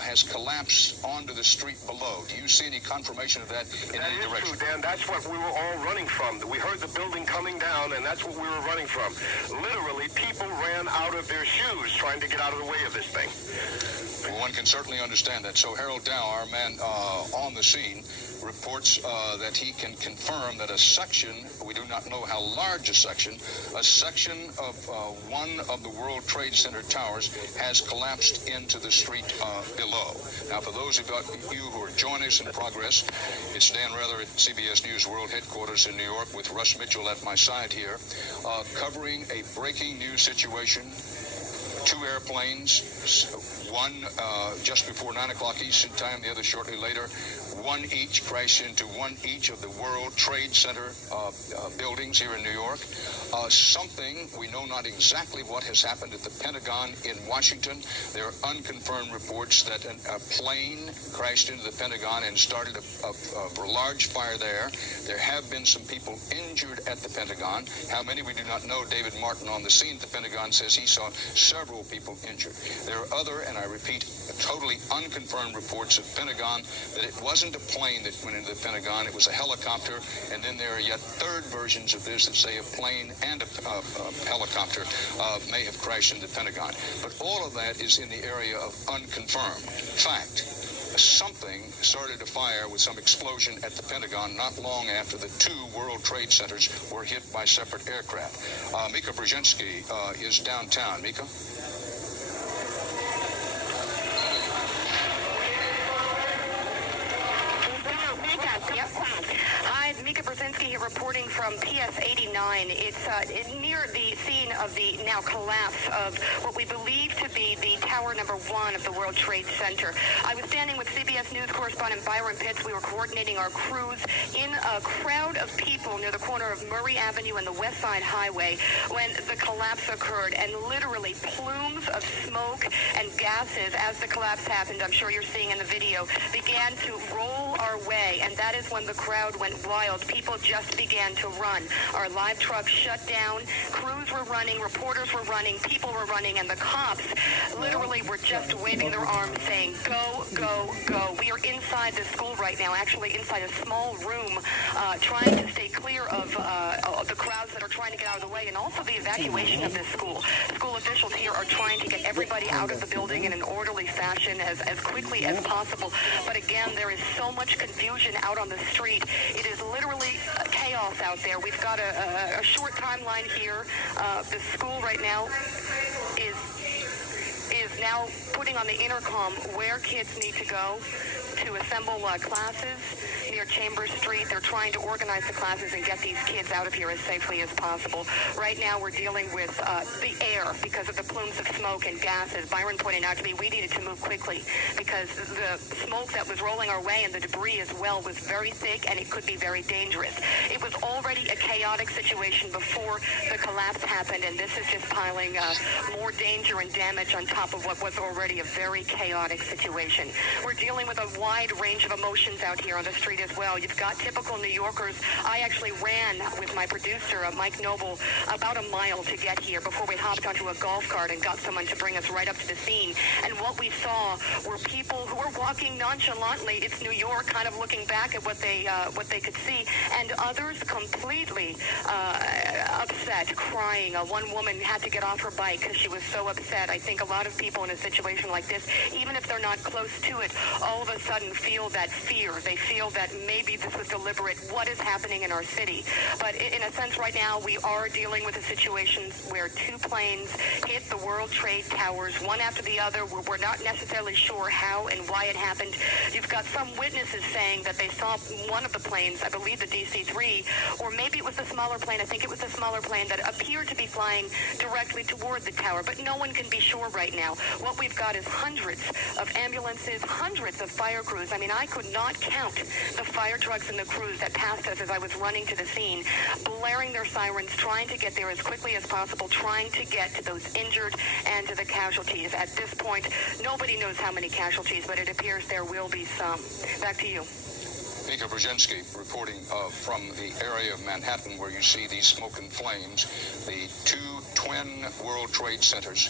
has collapsed onto the street below? Do you see any confirmation of that in any direction? That is true, Dan. That's what we were all running from. We heard the building coming down, and that's what we were running from. Literally, people ran out of their shoes trying to get out of the way of this thing. Well, one can certainly understand that. So Harold Dow, our man on the scene, reports that he can confirm that a section, we do not know how large a section of one of the World Trade Center towers has collapsed into the street below. Now, for those of you who are joining us in progress, it's Dan Rather at CBS News World Headquarters in New York with Russ Mitchell at my side here, covering a breaking news situation. Two airplanes, one just before 9 o'clock Eastern Time, the other shortly later. One each crashed into one each of the World Trade Center buildings here in New York. Something, we know not exactly what has happened at the Pentagon in Washington. There are unconfirmed reports that a plane crashed into the Pentagon and started a large fire there. There have been some people injured at the Pentagon. How many, we do not know. David Martin on the scene at the Pentagon says he saw several people injured. There are other, and I repeat, totally unconfirmed reports of Pentagon that it wasn't a plane that went into the Pentagon, it was a helicopter, and then there are yet third versions of this that say a plane and a helicopter may have crashed into the Pentagon. But all of that is in the area of unconfirmed fact. Something started a fire with some explosion at the Pentagon not long after the two World Trade Centers were hit by separate aircraft. Mika Brzezinski is downtown. Mika? Hi, it's Mika Brzezinski here reporting from PS 89. It's near the scene of the now collapse of what we believe to be the tower number 1 of the World Trade Center. I was standing with CBS News correspondent Byron Pitts. We were coordinating our crews in a crowd of people near the corner of Murray Avenue and the West Side Highway when the collapse occurred, and literally plumes of smoke and gases as the collapse happened, I'm sure you're seeing in the video, began to roll our way, and that is when the crowd went wild. People just began to run. Our live trucks shut down. Crews were running. Reporters were running. People were running. And the cops literally were just waving their arms saying, go, go, go. We are inside inside the school right now, actually inside a small room, trying to stay clear of the crowds that are trying to get out of the way, and also the evacuation of this school. School officials here are trying to get everybody out of the building in an orderly fashion as quickly as possible. But again, there is so much confusion out on the street. It is literally chaos out there. We've got a short timeline here. The school right now is now putting on the intercom where kids need to go to assemble classes near Chambers Street. They're trying to organize the classes and get these kids out of here as safely as possible. Right now we're dealing with the air because of the plumes of smoke and gas. As Byron pointed out to me, we needed to move quickly because the smoke that was rolling our way and the debris as well was very thick and it could be very dangerous. It was already a chaotic situation before the collapse happened, and this is just piling more danger and damage on top of what was already a very chaotic situation. We're dealing with a wide range of emotions out here on the street as well. You've got typical New Yorkers. I actually ran with my producer, Mike Noble, about a mile to get here before we hopped onto a golf cart and got someone to bring us right up to the scene. And what we saw were people who were walking nonchalantly. It's New York, kind of looking back at what they could see, and others completely upset, crying. One woman had to get off her bike because she was so upset. I think a lot of people in a situation like this, even if they're not close to it, all of a sudden feel that fear. They feel that maybe this was deliberate. What is happening in our city? But in a sense right now, we are dealing with a situation where two planes hit the World Trade Towers, one after the other. We're not necessarily sure how and why it happened. You've got some witnesses saying that they saw one of the planes, I believe the DC-3, or maybe it was the smaller plane. I think it was the smaller plane that appeared to be flying directly toward the tower, but no one can be sure right now. What we've got is hundreds of ambulances, hundreds of fire crews. I mean, I could not count the fire trucks and the crews that passed us as I was running to the scene, blaring their sirens, trying to get there as quickly as possible, trying to get to those injured and to the casualties. At this point, nobody knows how many casualties, but it appears there will be some. Back to you. Mika Brzezinski reporting from the area of Manhattan where you see these smoke and flames. The two twin World Trade Centers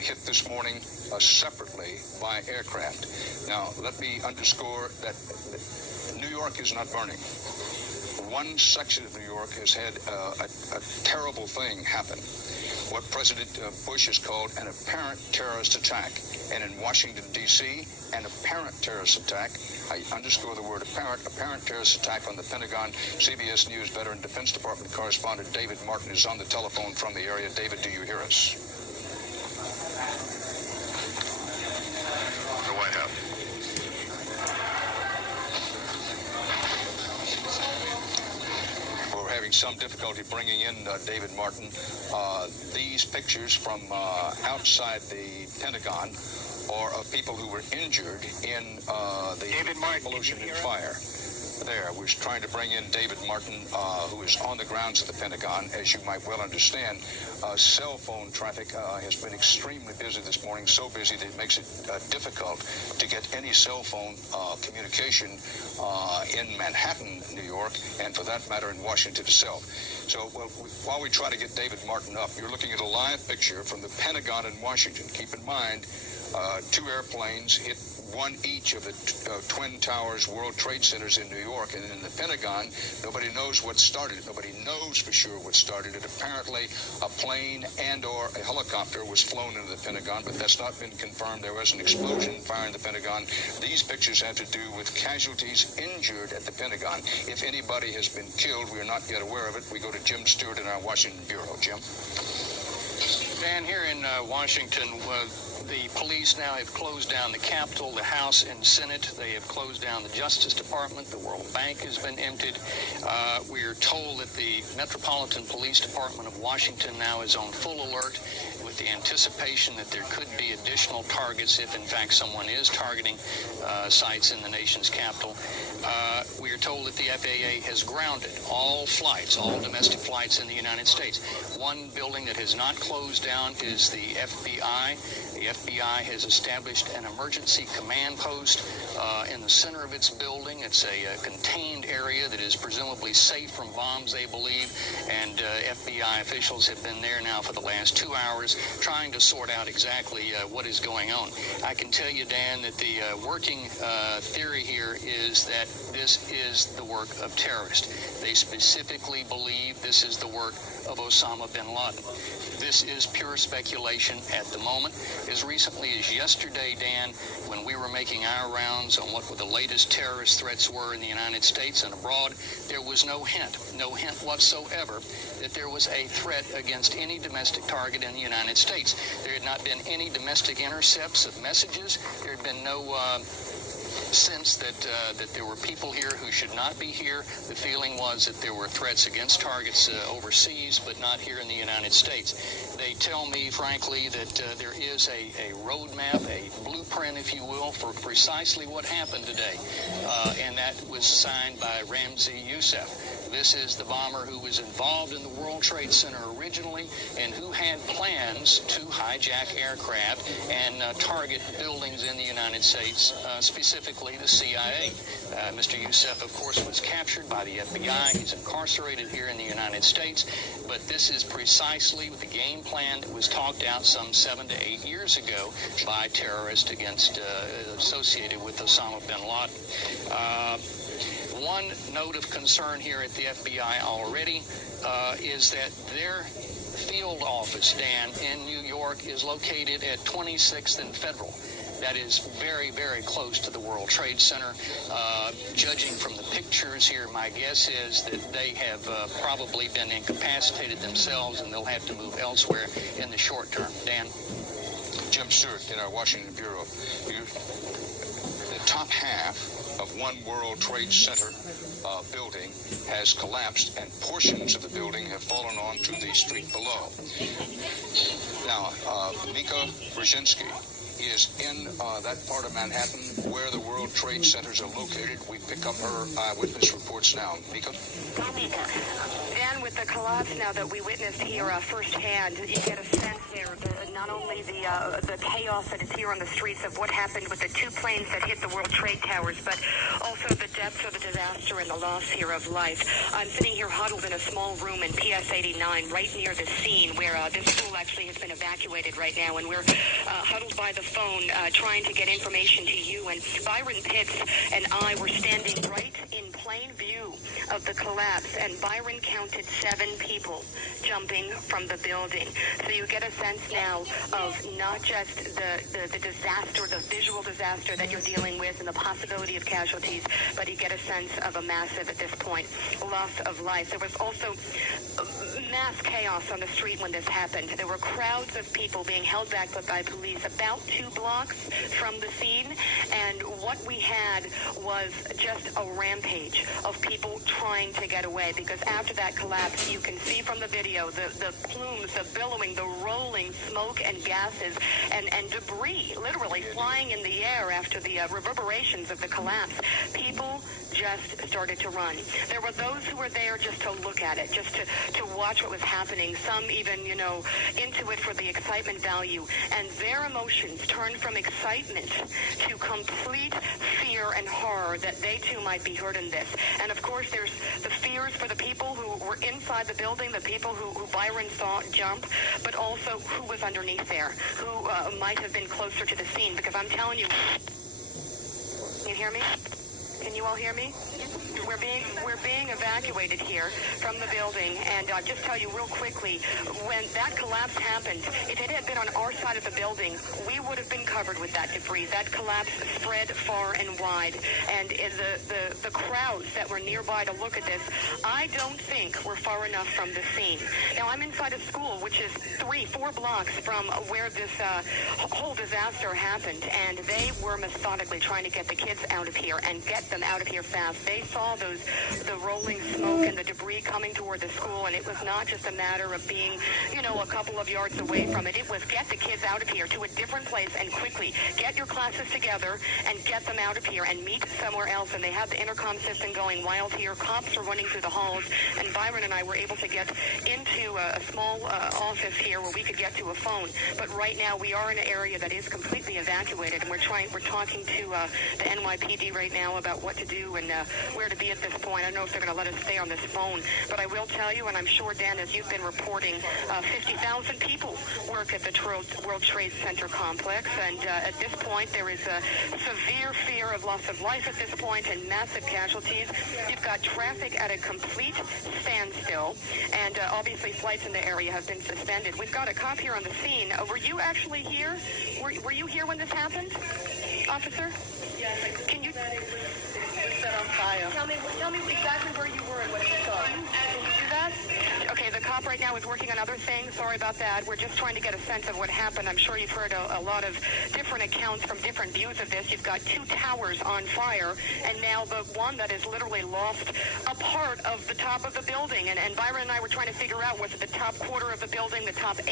hit this morning separately by aircraft. Now, let me underscore that New York is not burning. One section of New York has had a terrible thing happen. What President Bush has called an apparent terrorist attack. And in Washington, D.C., an apparent terrorist attack. I underscore the word apparent terrorist attack on the Pentagon. CBS News veteran Defense Department correspondent David Martin is on the telephone from the area. David, do you hear us? The White House. We're having some difficulty bringing in David Martin. These pictures from outside the Pentagon are of people who were injured in the explosion and fire. There, we're trying to bring in David Martin, who is on the grounds of the Pentagon. As you might well understand, cell phone traffic has been extremely busy this morning, so busy that it makes it difficult to get any cell phone communication in Manhattan, New York, and for that matter in Washington itself. So while we try to get David Martin up, you're looking at a live picture from the Pentagon in Washington. Keep in mind, two airplanes hit one each of the Twin Towers World Trade Centers in New York, and in the Pentagon, nobody knows what started it. Nobody knows for sure what started it. Apparently, a plane and or a helicopter was flown into the Pentagon, but that's not been confirmed. There was an explosion fire in the Pentagon. These pictures have to do with casualties injured at the Pentagon. If anybody has been killed, we are not yet aware of it. We go to Jim Stewart in our Washington Bureau. Jim? Dan, here in Washington, the police now have closed down the Capitol, the House and Senate. They have closed down the Justice Department. The World Bank has been emptied. We are told that the Metropolitan Police Department of Washington now is on full alert with the anticipation that there could be additional targets if, in fact, someone is targeting sites in the nation's capital. We are told that the FAA has grounded all flights, all domestic flights in the United States. One building that has not closed down is the FBI. The FBI has established an emergency command post in the center of its building. It's a contained area that is presumably safe from bombs, they believe, and FBI officials have been there now for the last 2 hours trying to sort out exactly what is going on. I can tell you, Dan, that the working theory here is that this is the work of terrorists. They specifically believe this is the work of Osama bin Laden. This is pure speculation at the moment. As recently as yesterday, Dan, when we were making our rounds on what the latest terrorist threats were in the United States and abroad, there was no hint whatsoever that there was a threat against any domestic target in the United States. There had not been any domestic intercepts of messages. There had been no sense that there were people here who should not be here. The feeling was that there were threats against targets overseas, but not here in the United States. They tell me, frankly, that there is a roadmap, a blueprint, if you will, for precisely what happened today, and that was signed by Ramzi Youssef. This is the bomber who was involved in the World Trade Center originally and who had plans to hijack aircraft and target buildings in the United States, specifically the CIA. Mr. Youssef, of course, was captured by the FBI. He's incarcerated here in the United States. But this is precisely the game plan that was talked out some 7 to 8 years ago by terrorists associated with Osama bin Laden. One note of concern here at the FBI already is that their field office, Dan, in New York is located at 26th and Federal. That is very, very close to the World Trade Center. Judging from the pictures here, my guess is that they have probably been incapacitated themselves and they'll have to move elsewhere in the short term. Dan? Jim Stewart in our Washington Bureau. The top half of one World Trade Center building has collapsed and portions of the building have fallen onto the street below. Now, Mika Brzezinski is in that part of Manhattan where the World Trade Centers are located. We pick up her eyewitness reports now. Mika? Dan, with the collapse now that we witnessed here firsthand, you get a sense here not only the chaos that is here on the streets of what happened with the 2 planes that hit the World Trade Towers, but also the depths of the disaster and the loss here of life. I'm sitting here huddled in a small room in PS 89 right near the scene where this school actually has been evacuated right now, and we're huddled by the phone trying to get information to you. And Byron Pitts and I were standing right in plain view of the collapse, and Byron counted 7 people jumping from the building. So you get a sense now of not just the disaster, the visual disaster that you're dealing with and the possibility of casualties, but you get a sense of a massive, at this point, loss of life. There was also mass chaos on the street when this happened. There were crowds of people being held back by police about 2 blocks from the scene, and what we had was just a rampage of people trying to get away, because after that collapse, you can see from the video the plumes, the billowing, the rolling smoke and gases and debris literally flying in the air after the reverberations of the collapse. People just started to run. There were those who were there just to look at it, just to watch what was happening. Some even, into it for the excitement value. And their emotions turned from excitement to complete fear and horror that they too might be hurt in this. And of course, there's the fears for the people who were inside the building, the people who Byron saw jump, but also who was underneath there, who might have been closer to the scene. Because I'm telling you, can you hear me? Can you all hear me? We're being evacuated here from the building, and I'll just tell you real quickly, when that collapse happened, if it had been on our side of the building, we would have been covered with that debris. That collapse spread far and wide, and the crowds that were nearby to look at this, I don't think were far enough from the scene. Now, I'm inside a school, which is 3-4 blocks from where this whole disaster happened, and they were methodically trying to get the kids out of here and get them out of here fast. They saw the rolling smoke and the debris coming toward the school, and it was not just a matter of being, a couple of yards away from it. It was get the kids out of here to a different place and quickly. Get your classes together and get them out of here and meet somewhere else. And they had the intercom system going wild here. Cops were running through the halls, and Byron and I were able to get into a small office here where we could get to a phone. But right now we are in an area that is completely evacuated, and we're talking to the NYPD right now about what to do and where to be at this point. I don't know if they're going to let us stay on this phone, but I will tell you, and I'm sure, Dan, as you've been reporting, 50,000 people work at the World Trade Center complex, and at this point there is a severe fear of loss of life at this point and massive casualties. You've got traffic at a complete standstill, and obviously flights in the area have been suspended. We've got a cop here on the scene. Were you actually here? Were you here when this happened, officer? Yes. Can you set on fire? Tell me exactly where you were and what you saw. Can you do that? Okay, the cop right now is working on other things. Sorry about that. We're just trying to get a sense of what happened. I'm sure you've heard a lot of different accounts from different views of this. You've got 2 towers on fire, and now the one that has literally lost a part of the top of the building. And Byron and I were trying to figure out, was it the top quarter of the building, the top 8?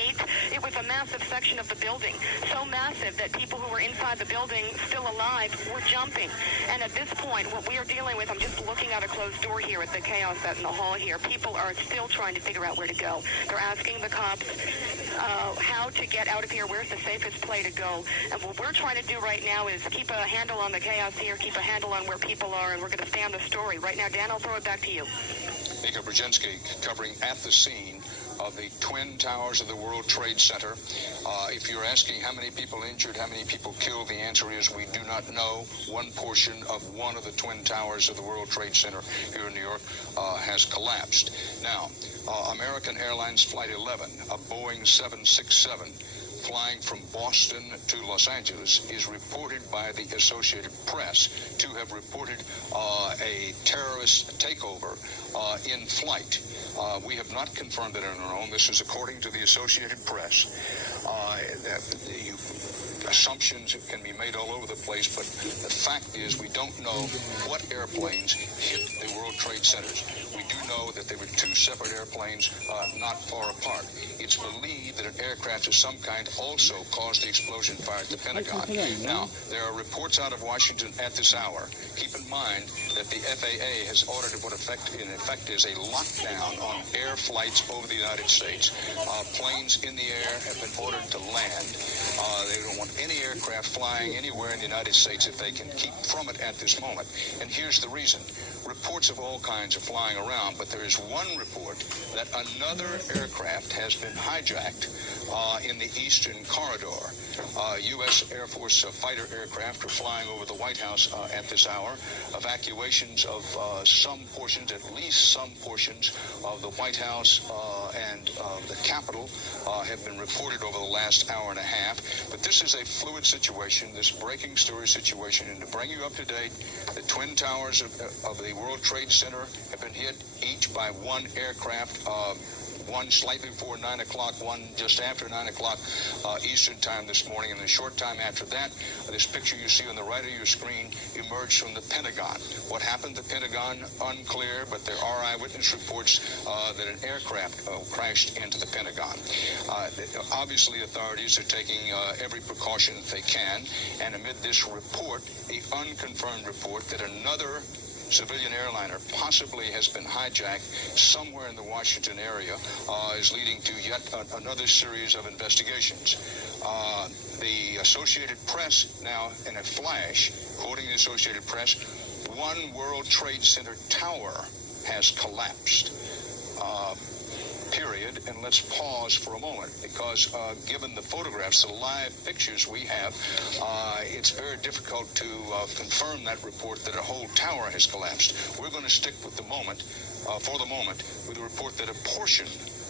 It was a massive section of the building. So massive that people who were inside the building still alive were jumping. And at this point, what we are dealing with, I'm just looking out a closed door here at the chaos out in the hall here. People are still trying to figure out where to go. They're asking the cops how to get out of here, where's the safest place to go. And what we're trying to do right now is keep a handle on the chaos here, keep a handle on where people are, and we're going to stay on the story. Right now, Dan, I'll throw it back to you. Nika Brzezinski covering at the scene of the Twin Towers of the World Trade Center. If you're asking how many people injured, how many people killed, the answer is we do not know. One portion of one of the Twin Towers of the World Trade Center here in New York has collapsed. Now, American Airlines Flight 11, a Boeing 767, flying from Boston to Los Angeles, is reported by the Associated Press to have reported a terrorist takeover in flight. We have not confirmed it on our own. This is according to the Associated Press. Assumptions can be made all over the place, but the fact is we don't know what airplanes hit the World Trade Centers. We do know that there were 2 separate airplanes not far apart. It's believed that an aircraft of some kind also caused the explosion fire at the Pentagon. Now, there are reports out of Washington at this hour. Keep in mind that the FAA has ordered what in effect is a lockdown on air flights over the United States. Planes in the air have been ordered to land. They don't want any aircraft flying anywhere in the United States if they can keep from it at this moment. And here's the reason. Reports of all kinds are flying around, but there is one report that another aircraft has been hijacked in the Eastern Corridor. U.S. Air Force fighter aircraft are flying over the White House at this hour. Evacuations of some portions, at least some portions of the White House and the Capitol have been reported over the last hour and a half. But this is a fluid situation, this breaking story situation. And to bring you up to date, the Twin Towers of the World Trade Center have been hit each by 1 aircraft. One slightly before 9 o'clock, one just after 9 o'clock Eastern time this morning. And a short time after that, this picture you see on the right of your screen emerged from the Pentagon. What happened at the Pentagon, unclear, but there are eyewitness reports that an aircraft crashed into the Pentagon. Obviously, authorities are taking every precaution that they can. And amid this report, the unconfirmed report that another civilian airliner possibly has been hijacked somewhere in the Washington area is leading to yet another series of investigations. The Associated Press now, in a flash, quoting the Associated Press, 1 World Trade Center tower has collapsed. Period. And let's pause for a moment because given the photographs, the live pictures we have, it's very difficult to confirm that report that a whole tower has collapsed. We're going to stick with the moment, for the moment, with the report that a portion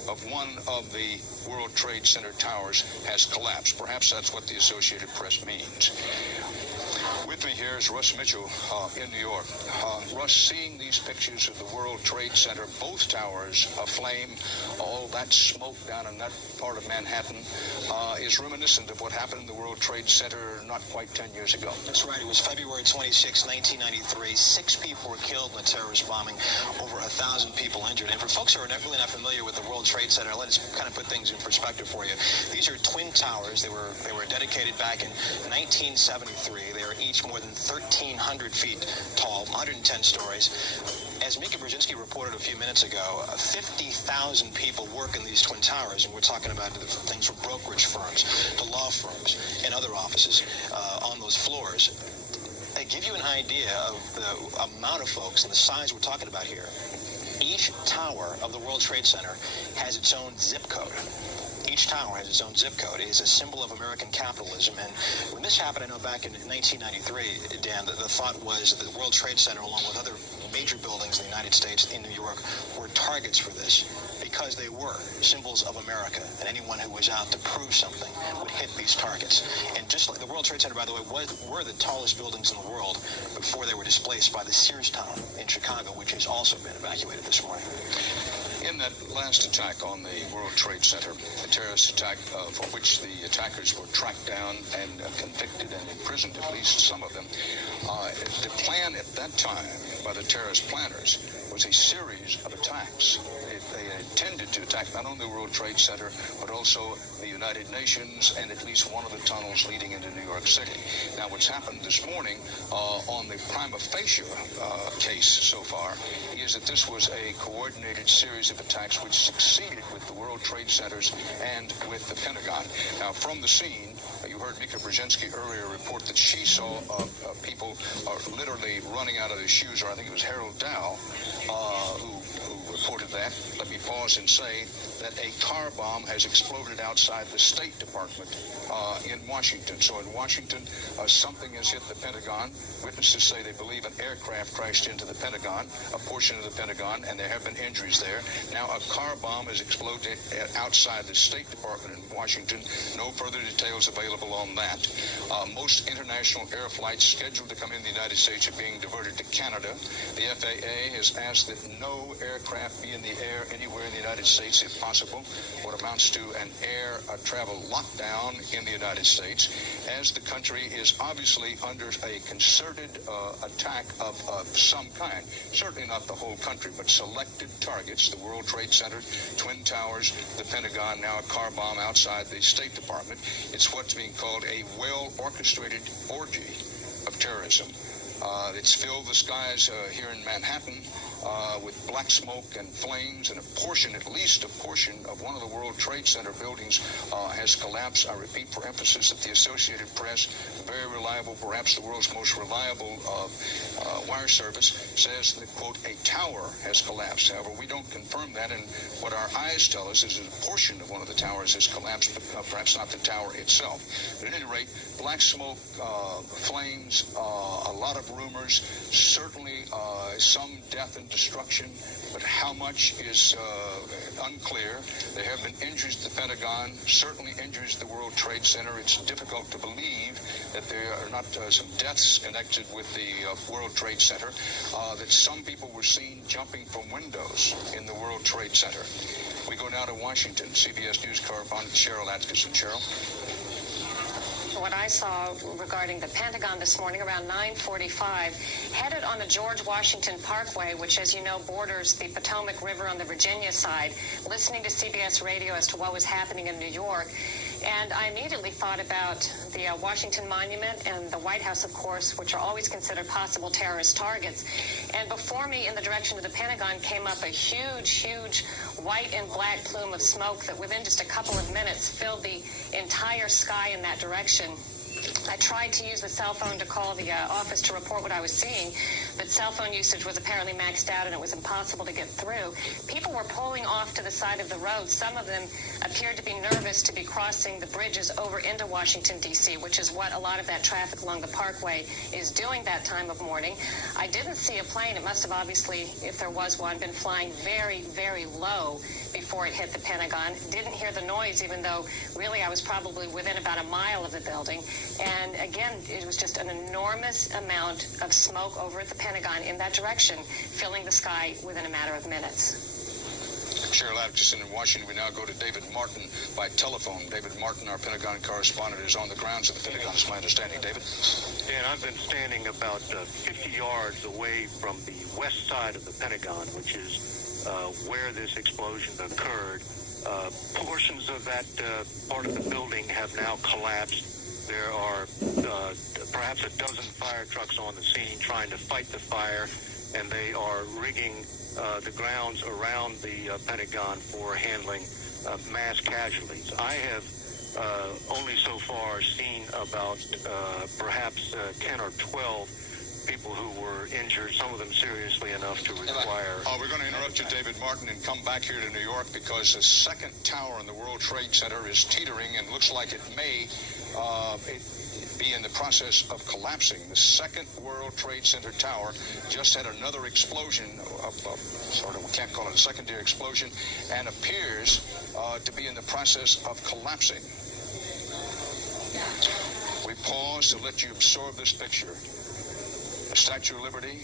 of one of the World Trade Center towers has collapsed. Perhaps that's what the Associated Press means. With With me here is Russ Mitchell in New York. Russ, seeing these pictures of the World Trade Center, both towers aflame, all that smoke down in that part of Manhattan is reminiscent of what happened in the World Trade Center not quite 10 years ago. That's right. It was February 26, 1993. 6 people were killed in a terrorist bombing, over 1,000 people injured. And for folks who are really not familiar with the World Trade Center, let's kind of put things in perspective for you. These are twin towers. They were dedicated back in 1973. They are each more than 1,300 feet tall, 110 stories. As Mika Brzezinski reported a few minutes ago, 50,000 people work in these twin towers, and we're talking about things from brokerage firms to law firms and other offices on those floors. They give you an idea of the amount of folks and the size we're talking about here. Each tower of the World Trade Center has its own zip code. Each tower has its own zip code. It is a symbol of American capitalism. And when this happened, I know back in 1993, Dan, the thought was that the World Trade Center, along with other major buildings in the United States, in New York, were targets for this because they were symbols of America. And anyone who was out to prove something would hit these targets. And just like the World Trade Center, by the way, were the tallest buildings in the world before they were displaced by the Sears Tower in Chicago, which has also been evacuated this morning. In that last attack on the World Trade Center, a terrorist attack for which the attackers were tracked down and convicted and imprisoned, at least some of them, the plan at that time by the terrorist planners was a series of attacks. They intended to attack not only the World Trade Center, but also the United Nations and at least one of the tunnels leading into New York City. Now, what's happened this morning on the prima facie case so far is that this was a coordinated series of attacks which succeeded with the World Trade Centers and with the Pentagon. Now, from the scene, you heard Mika Brzezinski earlier report that she saw people literally running out of their shoes, or I think it was Harold Dow who reported that. Let me pause and say that a car bomb has exploded outside the State Department in Washington. So in Washington, something has hit the Pentagon. Witnesses say they believe an aircraft crashed into the Pentagon, a portion of the Pentagon, and there have been injuries there. Now a car bomb has exploded outside the State Department in Washington. No further details available on that. Most international air flights scheduled to come in the United States are being diverted to Canada. The FAA has asked that no aircraft be in the air anywhere in the United States if possible, what amounts to an air travel lockdown in the United States, as the country is obviously under a concerted attack of some kind. Certainly not the whole country, but selected targets, the World Trade Center, Twin Towers, the Pentagon, now a car bomb outside the State Department. It's what's being called a well-orchestrated orgy of terrorism. It's filled the skies here in Manhattan with black smoke and flames, and at least a portion of one of the World Trade Center buildings has collapsed. I repeat for emphasis that the Associated Press, very reliable, perhaps the world's most reliable wire service, says that, quote, a tower has collapsed. However, we don't confirm that, and what our eyes tell us is that a portion of one of the towers has collapsed, but perhaps not the tower itself. But at any rate, black smoke, flames, a lot of rumors, certainly some death and destruction, but how much is unclear. There have been injuries to the Pentagon, certainly injuries to the World Trade Center. It's difficult to believe that there are not some deaths connected with the World Trade Center, that some people were seen jumping from windows in the World Trade Center. We go now to Washington. CBS News correspondent Cheryl Atkinson. Cheryl. What I saw regarding the Pentagon this morning around 9:45, headed on the George Washington Parkway, which, as you know, borders the Potomac River on the Virginia side, listening to CBS radio as to what was happening in New York. And I immediately thought about the Washington Monument and the White House, of course, which are always considered possible terrorist targets. And before me, in the direction of the Pentagon, came up a huge, huge white and black plume of smoke that within just a couple of minutes filled the entire sky in that direction. I tried to use the cell phone to call the office to report what I was seeing, but cell phone usage was apparently maxed out and it was impossible to get through. People were pulling off to the side of the road. Some of them appeared to be nervous to be crossing the bridges over into Washington, D.C., which is what a lot of that traffic along the Parkway is doing that time of morning. I didn't see a plane. It must have obviously, if there was one, been flying very, very low before it hit the Pentagon. Didn't hear the noise, even though really I was probably within about a mile of the building. And again, it was just an enormous amount of smoke over at the Pentagon in that direction, filling the sky within a matter of minutes. Cheryl Atkinson in Washington. We now go to David Martin by telephone. David Martin, our Pentagon correspondent, is on the grounds of the Pentagon, is my understanding. David? Dan, I've been standing about 50 yards away from the west side of the Pentagon, which is where this explosion occurred. Portions of that part of the building have now collapsed. There are perhaps a dozen fire trucks on the scene trying to fight the fire, and they are rigging the grounds around the Pentagon for handling mass casualties. I have only so far seen about perhaps 10 or 12 people who were injured, some of them seriously enough to require... We're going to interrupt you, David Martin, and come back here to New York because the second tower in the World Trade Center is teetering and looks like it may be in the process of collapsing. The second World Trade Center tower just had another explosion, we can't call it a secondary explosion, and appears to be in the process of collapsing. We pause to let you absorb this picture. The Statue of Liberty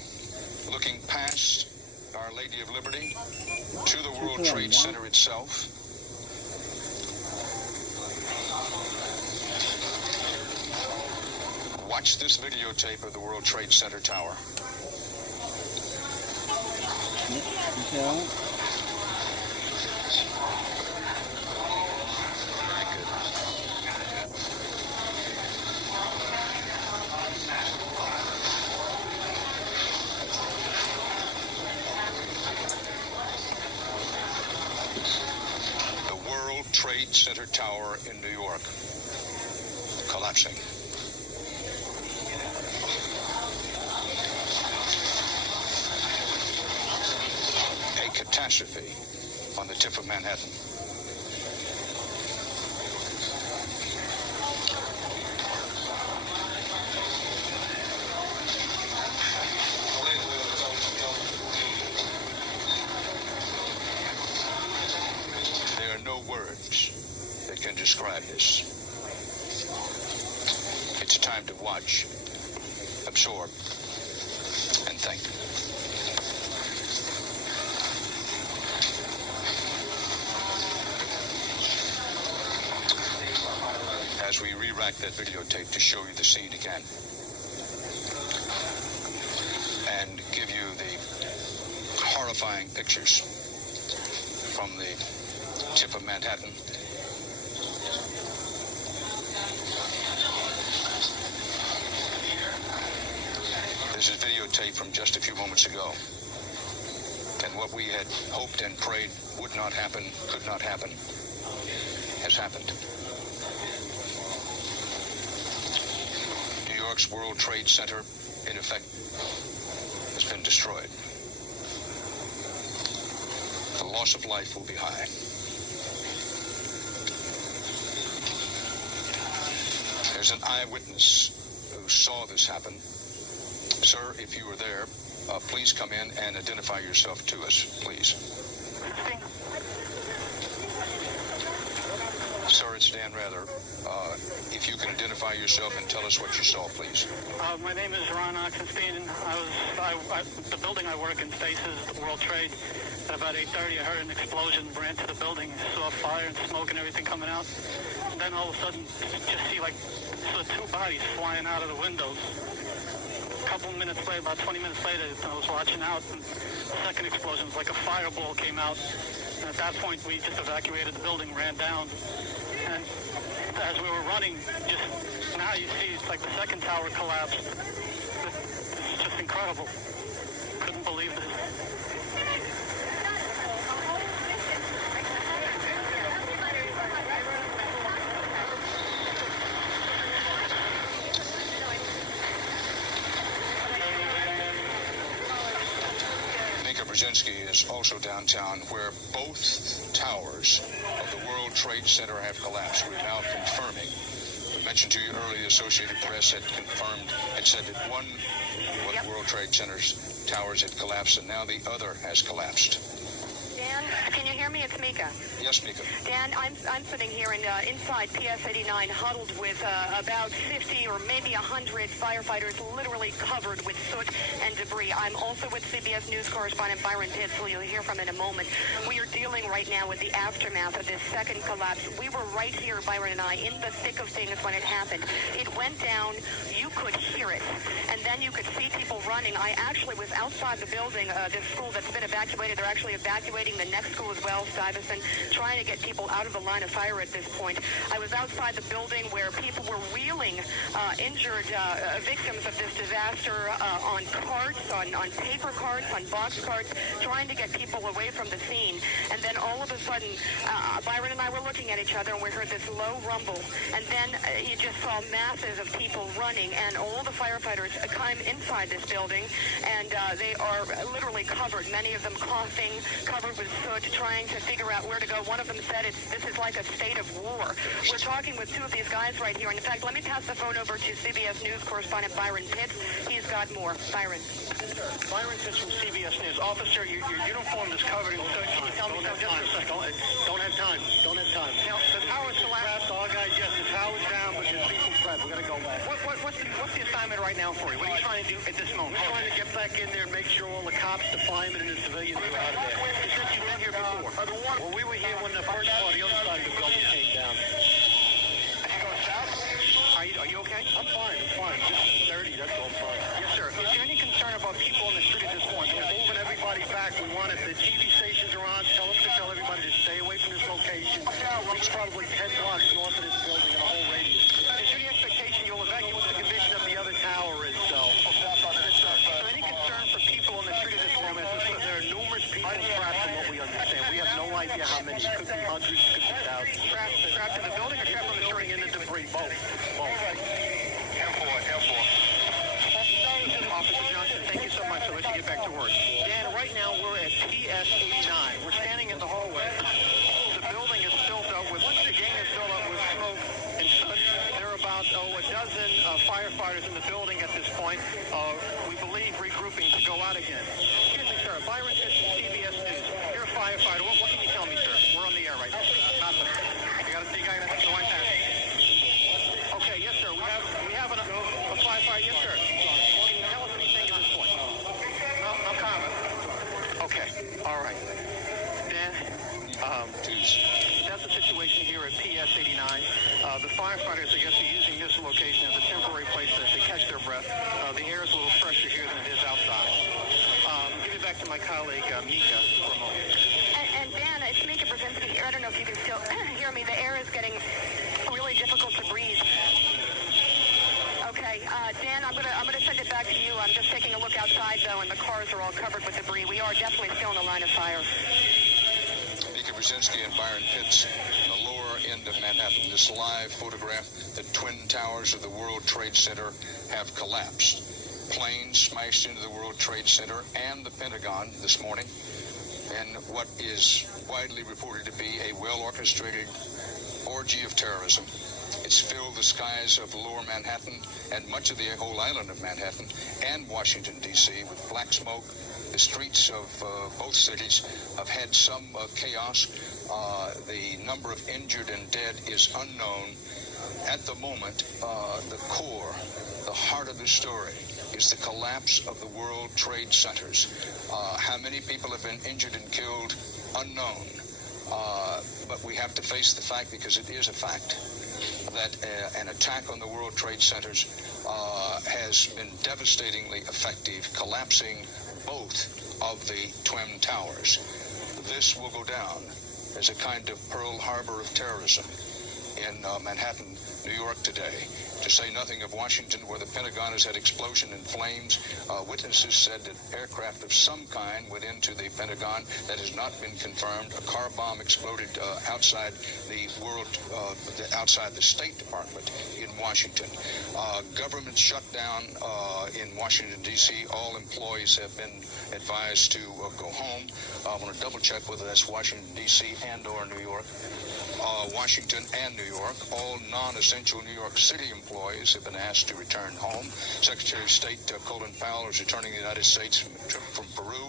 looking past Our Lady of Liberty to the World Trade Center itself. Watch this videotape of the World Trade Center tower. The World Trade Center tower in New York collapsing. Catastrophe on the tip of Manhattan. There are no words that can describe this. It's time to watch, absorb, and think. As we re-rack that videotape to show you the scene again and give you the horrifying pictures from the tip of Manhattan. This is videotape from just a few moments ago. And what we had hoped and prayed would not happen, could not happen, has happened. New York's World Trade Center, in effect, has been destroyed. The loss of life will be high. There's an eyewitness who saw this happen. Sir, if you were there, please come in and identify yourself to us, please. Sir, it's Dan Rather. If you can identify yourself and tell us what you saw, please. My name is Ron Oxenstein. The building I work in faces the World Trade. At about 8:30, I heard an explosion, ran to the building, saw fire and smoke and everything coming out. And then all of a sudden, just saw two bodies flying out of the windows. A couple minutes later, about 20 minutes later, I was watching out, and the second explosion was like a fireball came out. And at that point, we just evacuated the building, ran down. And as we were running, just now you see it's like the second tower collapsed. It's just incredible. Couldn't believe this. Brzezinski is also downtown, where both towers of the World Trade Center have collapsed. We're now confirming. We mentioned to you earlier, the Associated Press had said that one of the World Trade Center's towers had collapsed, and now the other has collapsed. Dan, can you hear me? It's Mika. Yes, Mika. Dan, I'm sitting here inside PS 89, huddled with about 50 or maybe 100 firefighters, literally covered with soot and debris. I'm also with CBS News correspondent Byron Pitts, who you'll hear from in a moment. We are dealing right now with the aftermath of this second collapse. We were right here, Byron and I, in the thick of things when it happened. It went down. You could hear it, and then you could see people running. I actually was outside the building, this school that's been evacuated. They're actually evacuating the next school as well, Stuyvesant, trying to get people out of the line of fire at this point. I was outside the building where people were wheeling injured victims of this disaster on carts, on paper carts, on box carts, trying to get people away from the scene. And then all of a sudden, Byron and I were looking at each other, and we heard this low rumble. And then you just saw masses of people running, and all the firefighters came inside this building, and they are literally covered, many of them coughing, covered with soot, trying to figure out where to go. One of them said this is like a state of war. We're talking with two of these guys right here. And in fact, let me pass the phone over to CBS News correspondent Byron Pitts. He's got more. Byron. Byron Pitts from CBS News. Officer, your uniform is covered in soot. Can you tell me just a second? Don't have time. Don't have time. Now, the tower's collapsed. All guys, yes, the tower's down, but there's people trapped. We're going to go back. What's the assignment right now for you? What are you trying to do at this moment? I'm trying to get back in there and make sure all the cops, the firemen, and the civilians are out of there. You said you've been here before. Well, we were here when the first part, the other side of the building came down. Are you okay? I'm fine. Just dirty, that's all fine. Yes, sir. Is there any concern about people on the street at this point? We're moving everybody back. We want the TV stations are on. Tell everybody to stay away from this location. It's probably 10 blocks north of this building in the whole radius. Is there any expectation you'll evacuate the condition of the other tower is any concern for people on the street at this moment? There are numerous people trapped from what we understand. We have no idea how many. Could be hundreds, could be thousands. Trapped in the building or trapped on the street in the debris? Both. Officer Johnson, thank you so much. I'll let you get back to work. Dan, right now we're at PS 89. We're standing in the hallway. The building is filled up with, the gang is filled up with smoke and soot. There are about a dozen firefighters in the building at this point. We believe regrouping to go out again. Excuse me, sir. Byron Pitts from CBS News. You're a firefighter. What can you tell me, sir? We're on the air right now. Nothing. You got to see guy that's the white hat. Okay, yes, sir. We have a firefighter. Yes, sir. Can you tell us anything at this point? No comment. Okay. All right. Dan, that's the situation here at PS 89. The firefighters, I guess, are using this location as a temporary place to catch their breath. The air is a little fresher here than it is outside. Give it back to my colleague, Mika, for a moment. And Dan, it's Mika Brzezinski here. I don't know if you can still hear me. The air is getting really difficult to breathe. Okay, Dan, I'm gonna send it back to you. I'm just taking a look outside, though, and the cars are all covered with debris. We are definitely still in the line of fire. Mika Brzezinski and Byron Pitts on the lower end of Manhattan. This live photograph, the twin towers of the World Trade Center have collapsed. Planes smashed into the World Trade Center and the Pentagon this morning. And what is widely reported to be a well-orchestrated orgy of terrorism. It's filled the skies of lower Manhattan and much of the whole island of Manhattan and Washington, D.C. with black smoke. The streets of both cities have had some chaos. The number of injured and dead is unknown. At the moment, the core, the heart of the story is the collapse of the World Trade Centers. How many people have been injured and killed? Unknown. But we have to face the fact, because it is a fact, that an attack on the World Trade Centers has been devastatingly effective, collapsing both of the twin towers. This will go down as a kind of Pearl Harbor of terrorism in Manhattan New York today, to say nothing of Washington, where the Pentagon has had explosion and flames. Witnesses said that aircraft of some kind went into the Pentagon. That has not been confirmed. A car bomb exploded outside outside the State Department in Washington. Government shutdown in Washington, D.C. All employees have been advised to go home. I want to double check whether that's Washington, D.C. and or New York. Washington and New York. All non-essential New York City employees have been asked to return home. Secretary of State Colin Powell is returning to the United States from a trip from Peru.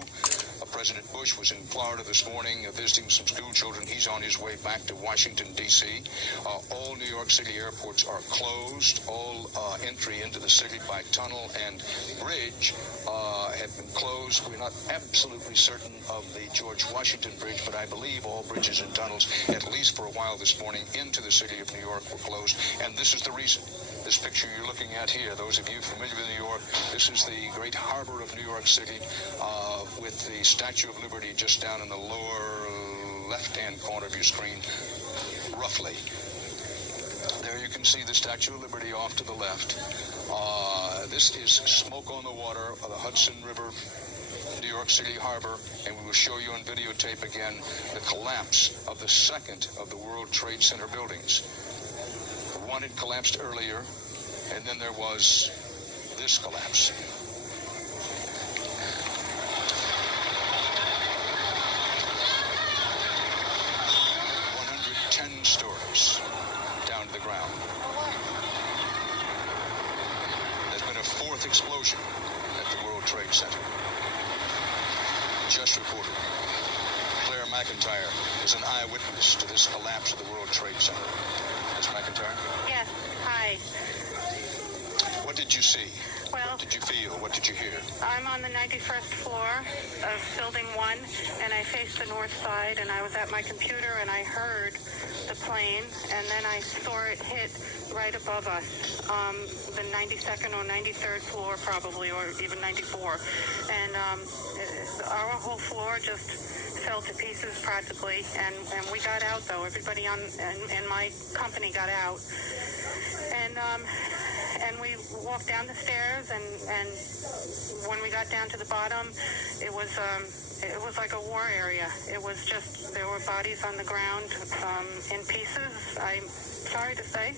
President Bush was in Florida this morning visiting some school children. He's on his way back to Washington, D.C. All New York City airports are closed. All entry into the city by tunnel and bridge have been closed. We're not absolutely certain of the George Washington Bridge, but I believe all bridges and tunnels, at least for a while this morning, into the city of New York were closed. And this is the reason. This picture you're looking at here, those of you familiar with New York, this is the great harbor of New York City with the Statue of Liberty just down in the lower left-hand corner of your screen, roughly. There you can see the Statue of Liberty off to the left. This is smoke on the water of the Hudson River, New York City Harbor, and we will show you on videotape again the collapse of the second of the World Trade Center buildings. One had collapsed earlier, and then there was this collapse. 110 stories down to the ground. There's been a fourth explosion at the World Trade Center. Just reported. Claire McIntyre is an eyewitness to this collapse of the World Trade Center. Ms. McIntyre? Yes. Hi. What did you see? Well, what did you feel? What did you hear? I'm on the 91st floor of Building 1, and I faced the north side, and I was at my computer, and I heard the plane, and then I saw it hit right above us, the 92nd or 93rd floor probably, or even 94. And our whole floor just fell to pieces practically, and we got out though. Everybody in my company got out, and we walked down the stairs, and when we got down to the bottom, it was like a war area. It was just, there were bodies on the ground in pieces, I'm sorry to say,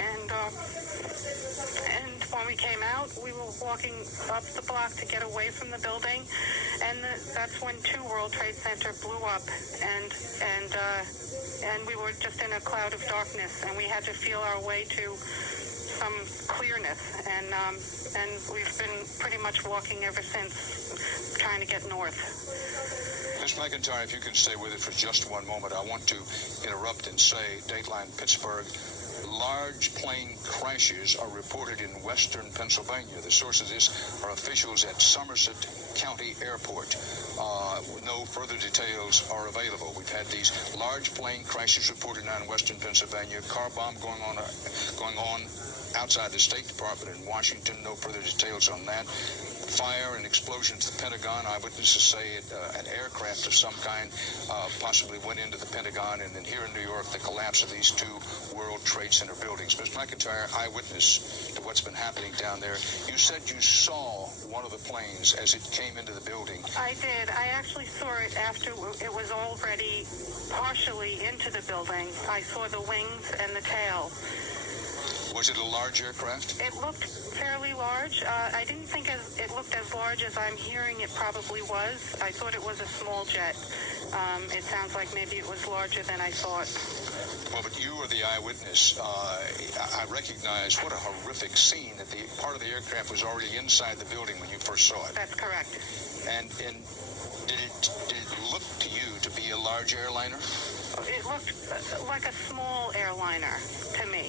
and when we came out, we were walking up the block to get away from the building, and that's when 2 World Trade Center blew up, and we were just in a cloud of darkness, and we had to feel our way to some clearness, and we've been pretty much walking ever since, trying to get north. Ms. McIntyre, if you can stay with it for just one moment, I want to interrupt and say, Dateline Pittsburgh, large plane crashes are reported in western Pennsylvania. The source of this are officials at Somerset County Airport. No further details are available. We've had these large plane crashes reported now in western Pennsylvania. Car bomb going on outside the State Department in Washington. No further details on that. Fire and explosions at the Pentagon. Eyewitnesses say an aircraft of some kind possibly went into the Pentagon, and then here in New York, the collapse of these 2 World Trade Center buildings. Ms. McIntyre, eyewitness to what's been happening down there. You said you saw one of the planes as it came into the building. I did. I actually saw it after it was already partially into the building. I saw the wings and the tail. Was it a large aircraft? It looked fairly large. I didn't think it looked as large as I'm hearing it probably was. I thought it was a small jet. It sounds like maybe it was larger than I thought. Well, but you were the eyewitness. I recognize what a horrific scene that the part of the aircraft was already inside the building when you first saw it. That's correct. And did it look to you to be a large airliner? It looked like a small airliner to me.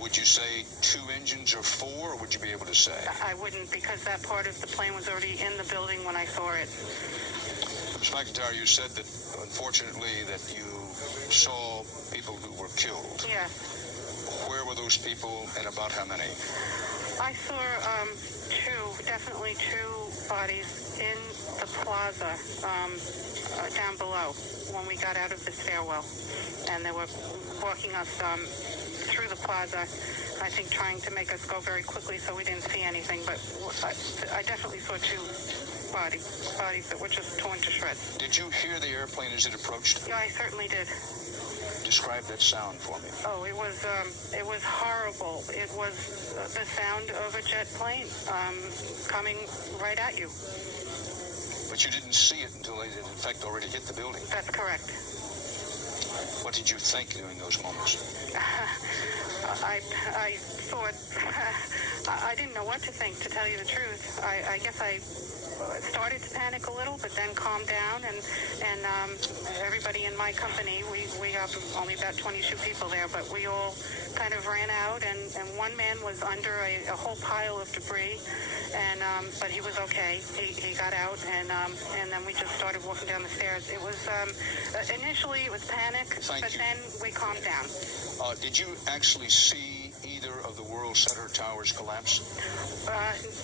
Would you say 2 engines or 4, or would you be able to say? I wouldn't, because that part of the plane was already in the building when I saw it. Ms. McIntyre, you said that, unfortunately, that you saw people who were killed. Yes. Where were those people, and about how many? I saw definitely 2 bodies in plaza down below when we got out of the stairwell. And they were walking us through the plaza, I think trying to make us go very quickly so we didn't see anything. But I definitely saw two bodies that were just torn to shreds. Did you hear the airplane as it approached? Yeah, I certainly did. Describe that sound for me. Oh, it was horrible. It was the sound of a jet plane coming right at you. But you didn't see it until it, in fact, already hit the building. That's correct. What did you think during those moments? I thought, I didn't know what to think, to tell you the truth. I guess I started to panic a little, but then calmed down, and everybody in my company, we have only about 22 people there, but we all kind of ran out, and one man was under a whole pile of debris, and but he was okay. He got out, and then we just started walking down the stairs. It was initially it was panic, but then we calmed down. Did you actually see either of the World Center towers collapse?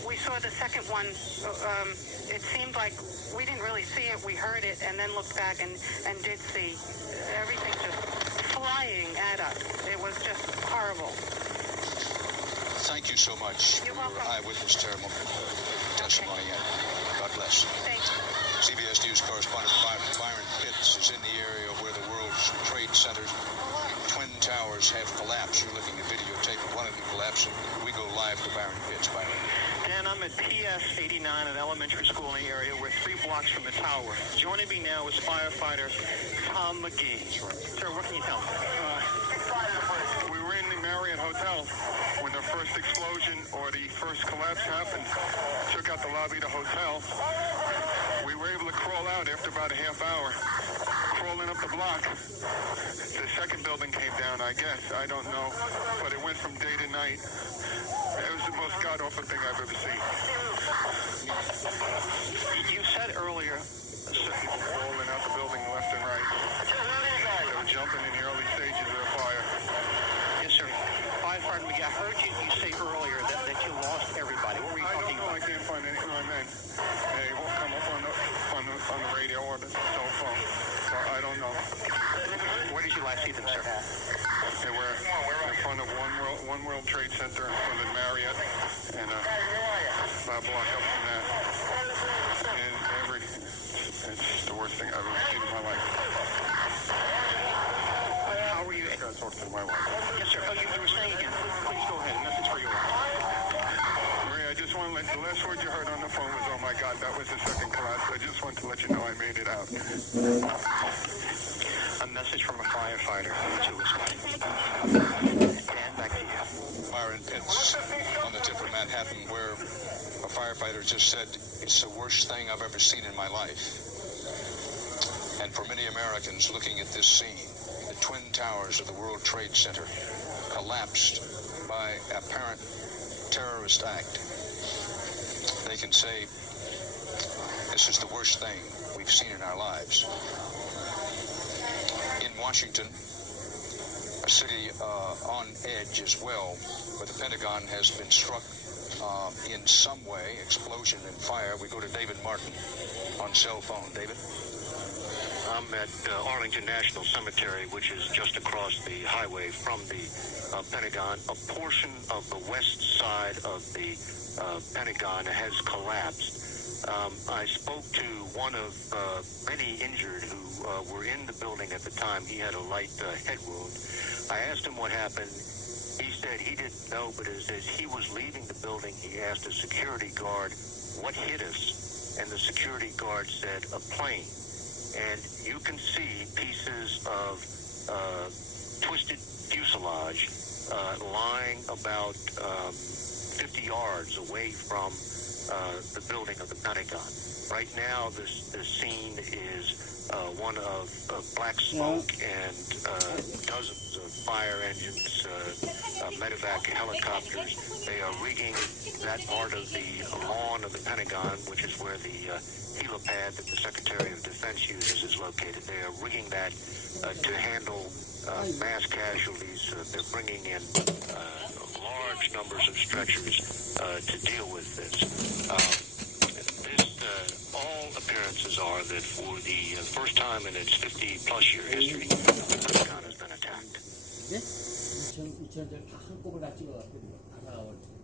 We saw the second one. It seemed like we didn't really see it. We heard it and then looked back and did see everything just flying at us. It was just horrible. Thank you so much for your eyewitness testimony. God bless. Thank you. CBS News correspondent Byron Pitts is in the area where the World Trade Center's twin towers have collapsed. You're looking at videotape of one of them collapsing. We go live to Byron Pitts. Byron. Dan, I'm at PS 89, an elementary school in the area. We're 3 blocks from the tower. Joining me now is firefighter Tom McGee. Sir, what can you tell me? We were in the Marriott Hotel when the first explosion or the first collapse happened. Took out the lobby of the hotel. We were able to crawl out after about a half hour. Crawling up the block. The second building came down, I guess. I don't know. But it went from day to night. It was the most god-awful thing I've ever seen. You said earlier... People rolling out the building left and right. They were jumping in the early stages of the fire. Yes, sir. Firefighter McGee, I heard you say earlier that you lost everybody. What were you talking about? I can't find any of my men. They won't come up on the radio or the cell phone. So I don't know. Where did you last see them, sir? They were in front of One World Trade Center, in front of the Marriott, and about a block up from that. And it's the worst thing I've ever seen in my life. How were you? I got to talk to my wife. Yes, sir. Oh, you were saying again. Please go ahead. A message for your wife. Maria, I just want to let the last word you heard on the phone was, "Oh my God, that was the second collapse." I just want to let you know I made it out. A message from a firefighter to us. Dan, back to you. Byron Pitts on the tip of Manhattan, where a firefighter just said, "It's the worst thing I've ever seen in my life." And for many Americans looking at this scene, the twin towers of the World Trade Center collapsed by apparent terrorist act. They can say, this is the worst thing we've seen in our lives. In Washington, a city on edge as well, where the Pentagon has been struck in some way, explosion and fire. We go to David Martin on cell phone. David? I'm at Arlington National Cemetery, which is just across the highway from the Pentagon. A portion of the west side of the Pentagon has collapsed. I spoke to one of many injured who were in the building at the time. He had a light head wound. I asked him what happened. He said he didn't know, but as he was leaving the building, he asked a security guard, "What hit us?" And the security guard said, "A plane." And you can see pieces of twisted fuselage lying about 50 yards away from the building of the Pentagon. Right now, this scene is one of black smoke and dozens of fire engines, medevac helicopters. They are rigging that part of the lawn of the Pentagon, which is where the helipad that the Secretary of Defense uses is located. They are rigging that to handle mass casualties. They're bringing in large numbers of stretchers to deal with this. This all appearances are that for the first time in its 50-plus year history, the Pentagon has been attacked. 네? 2000절 다 한꺼번에 다 찍어갔거든요. 다 나올 때.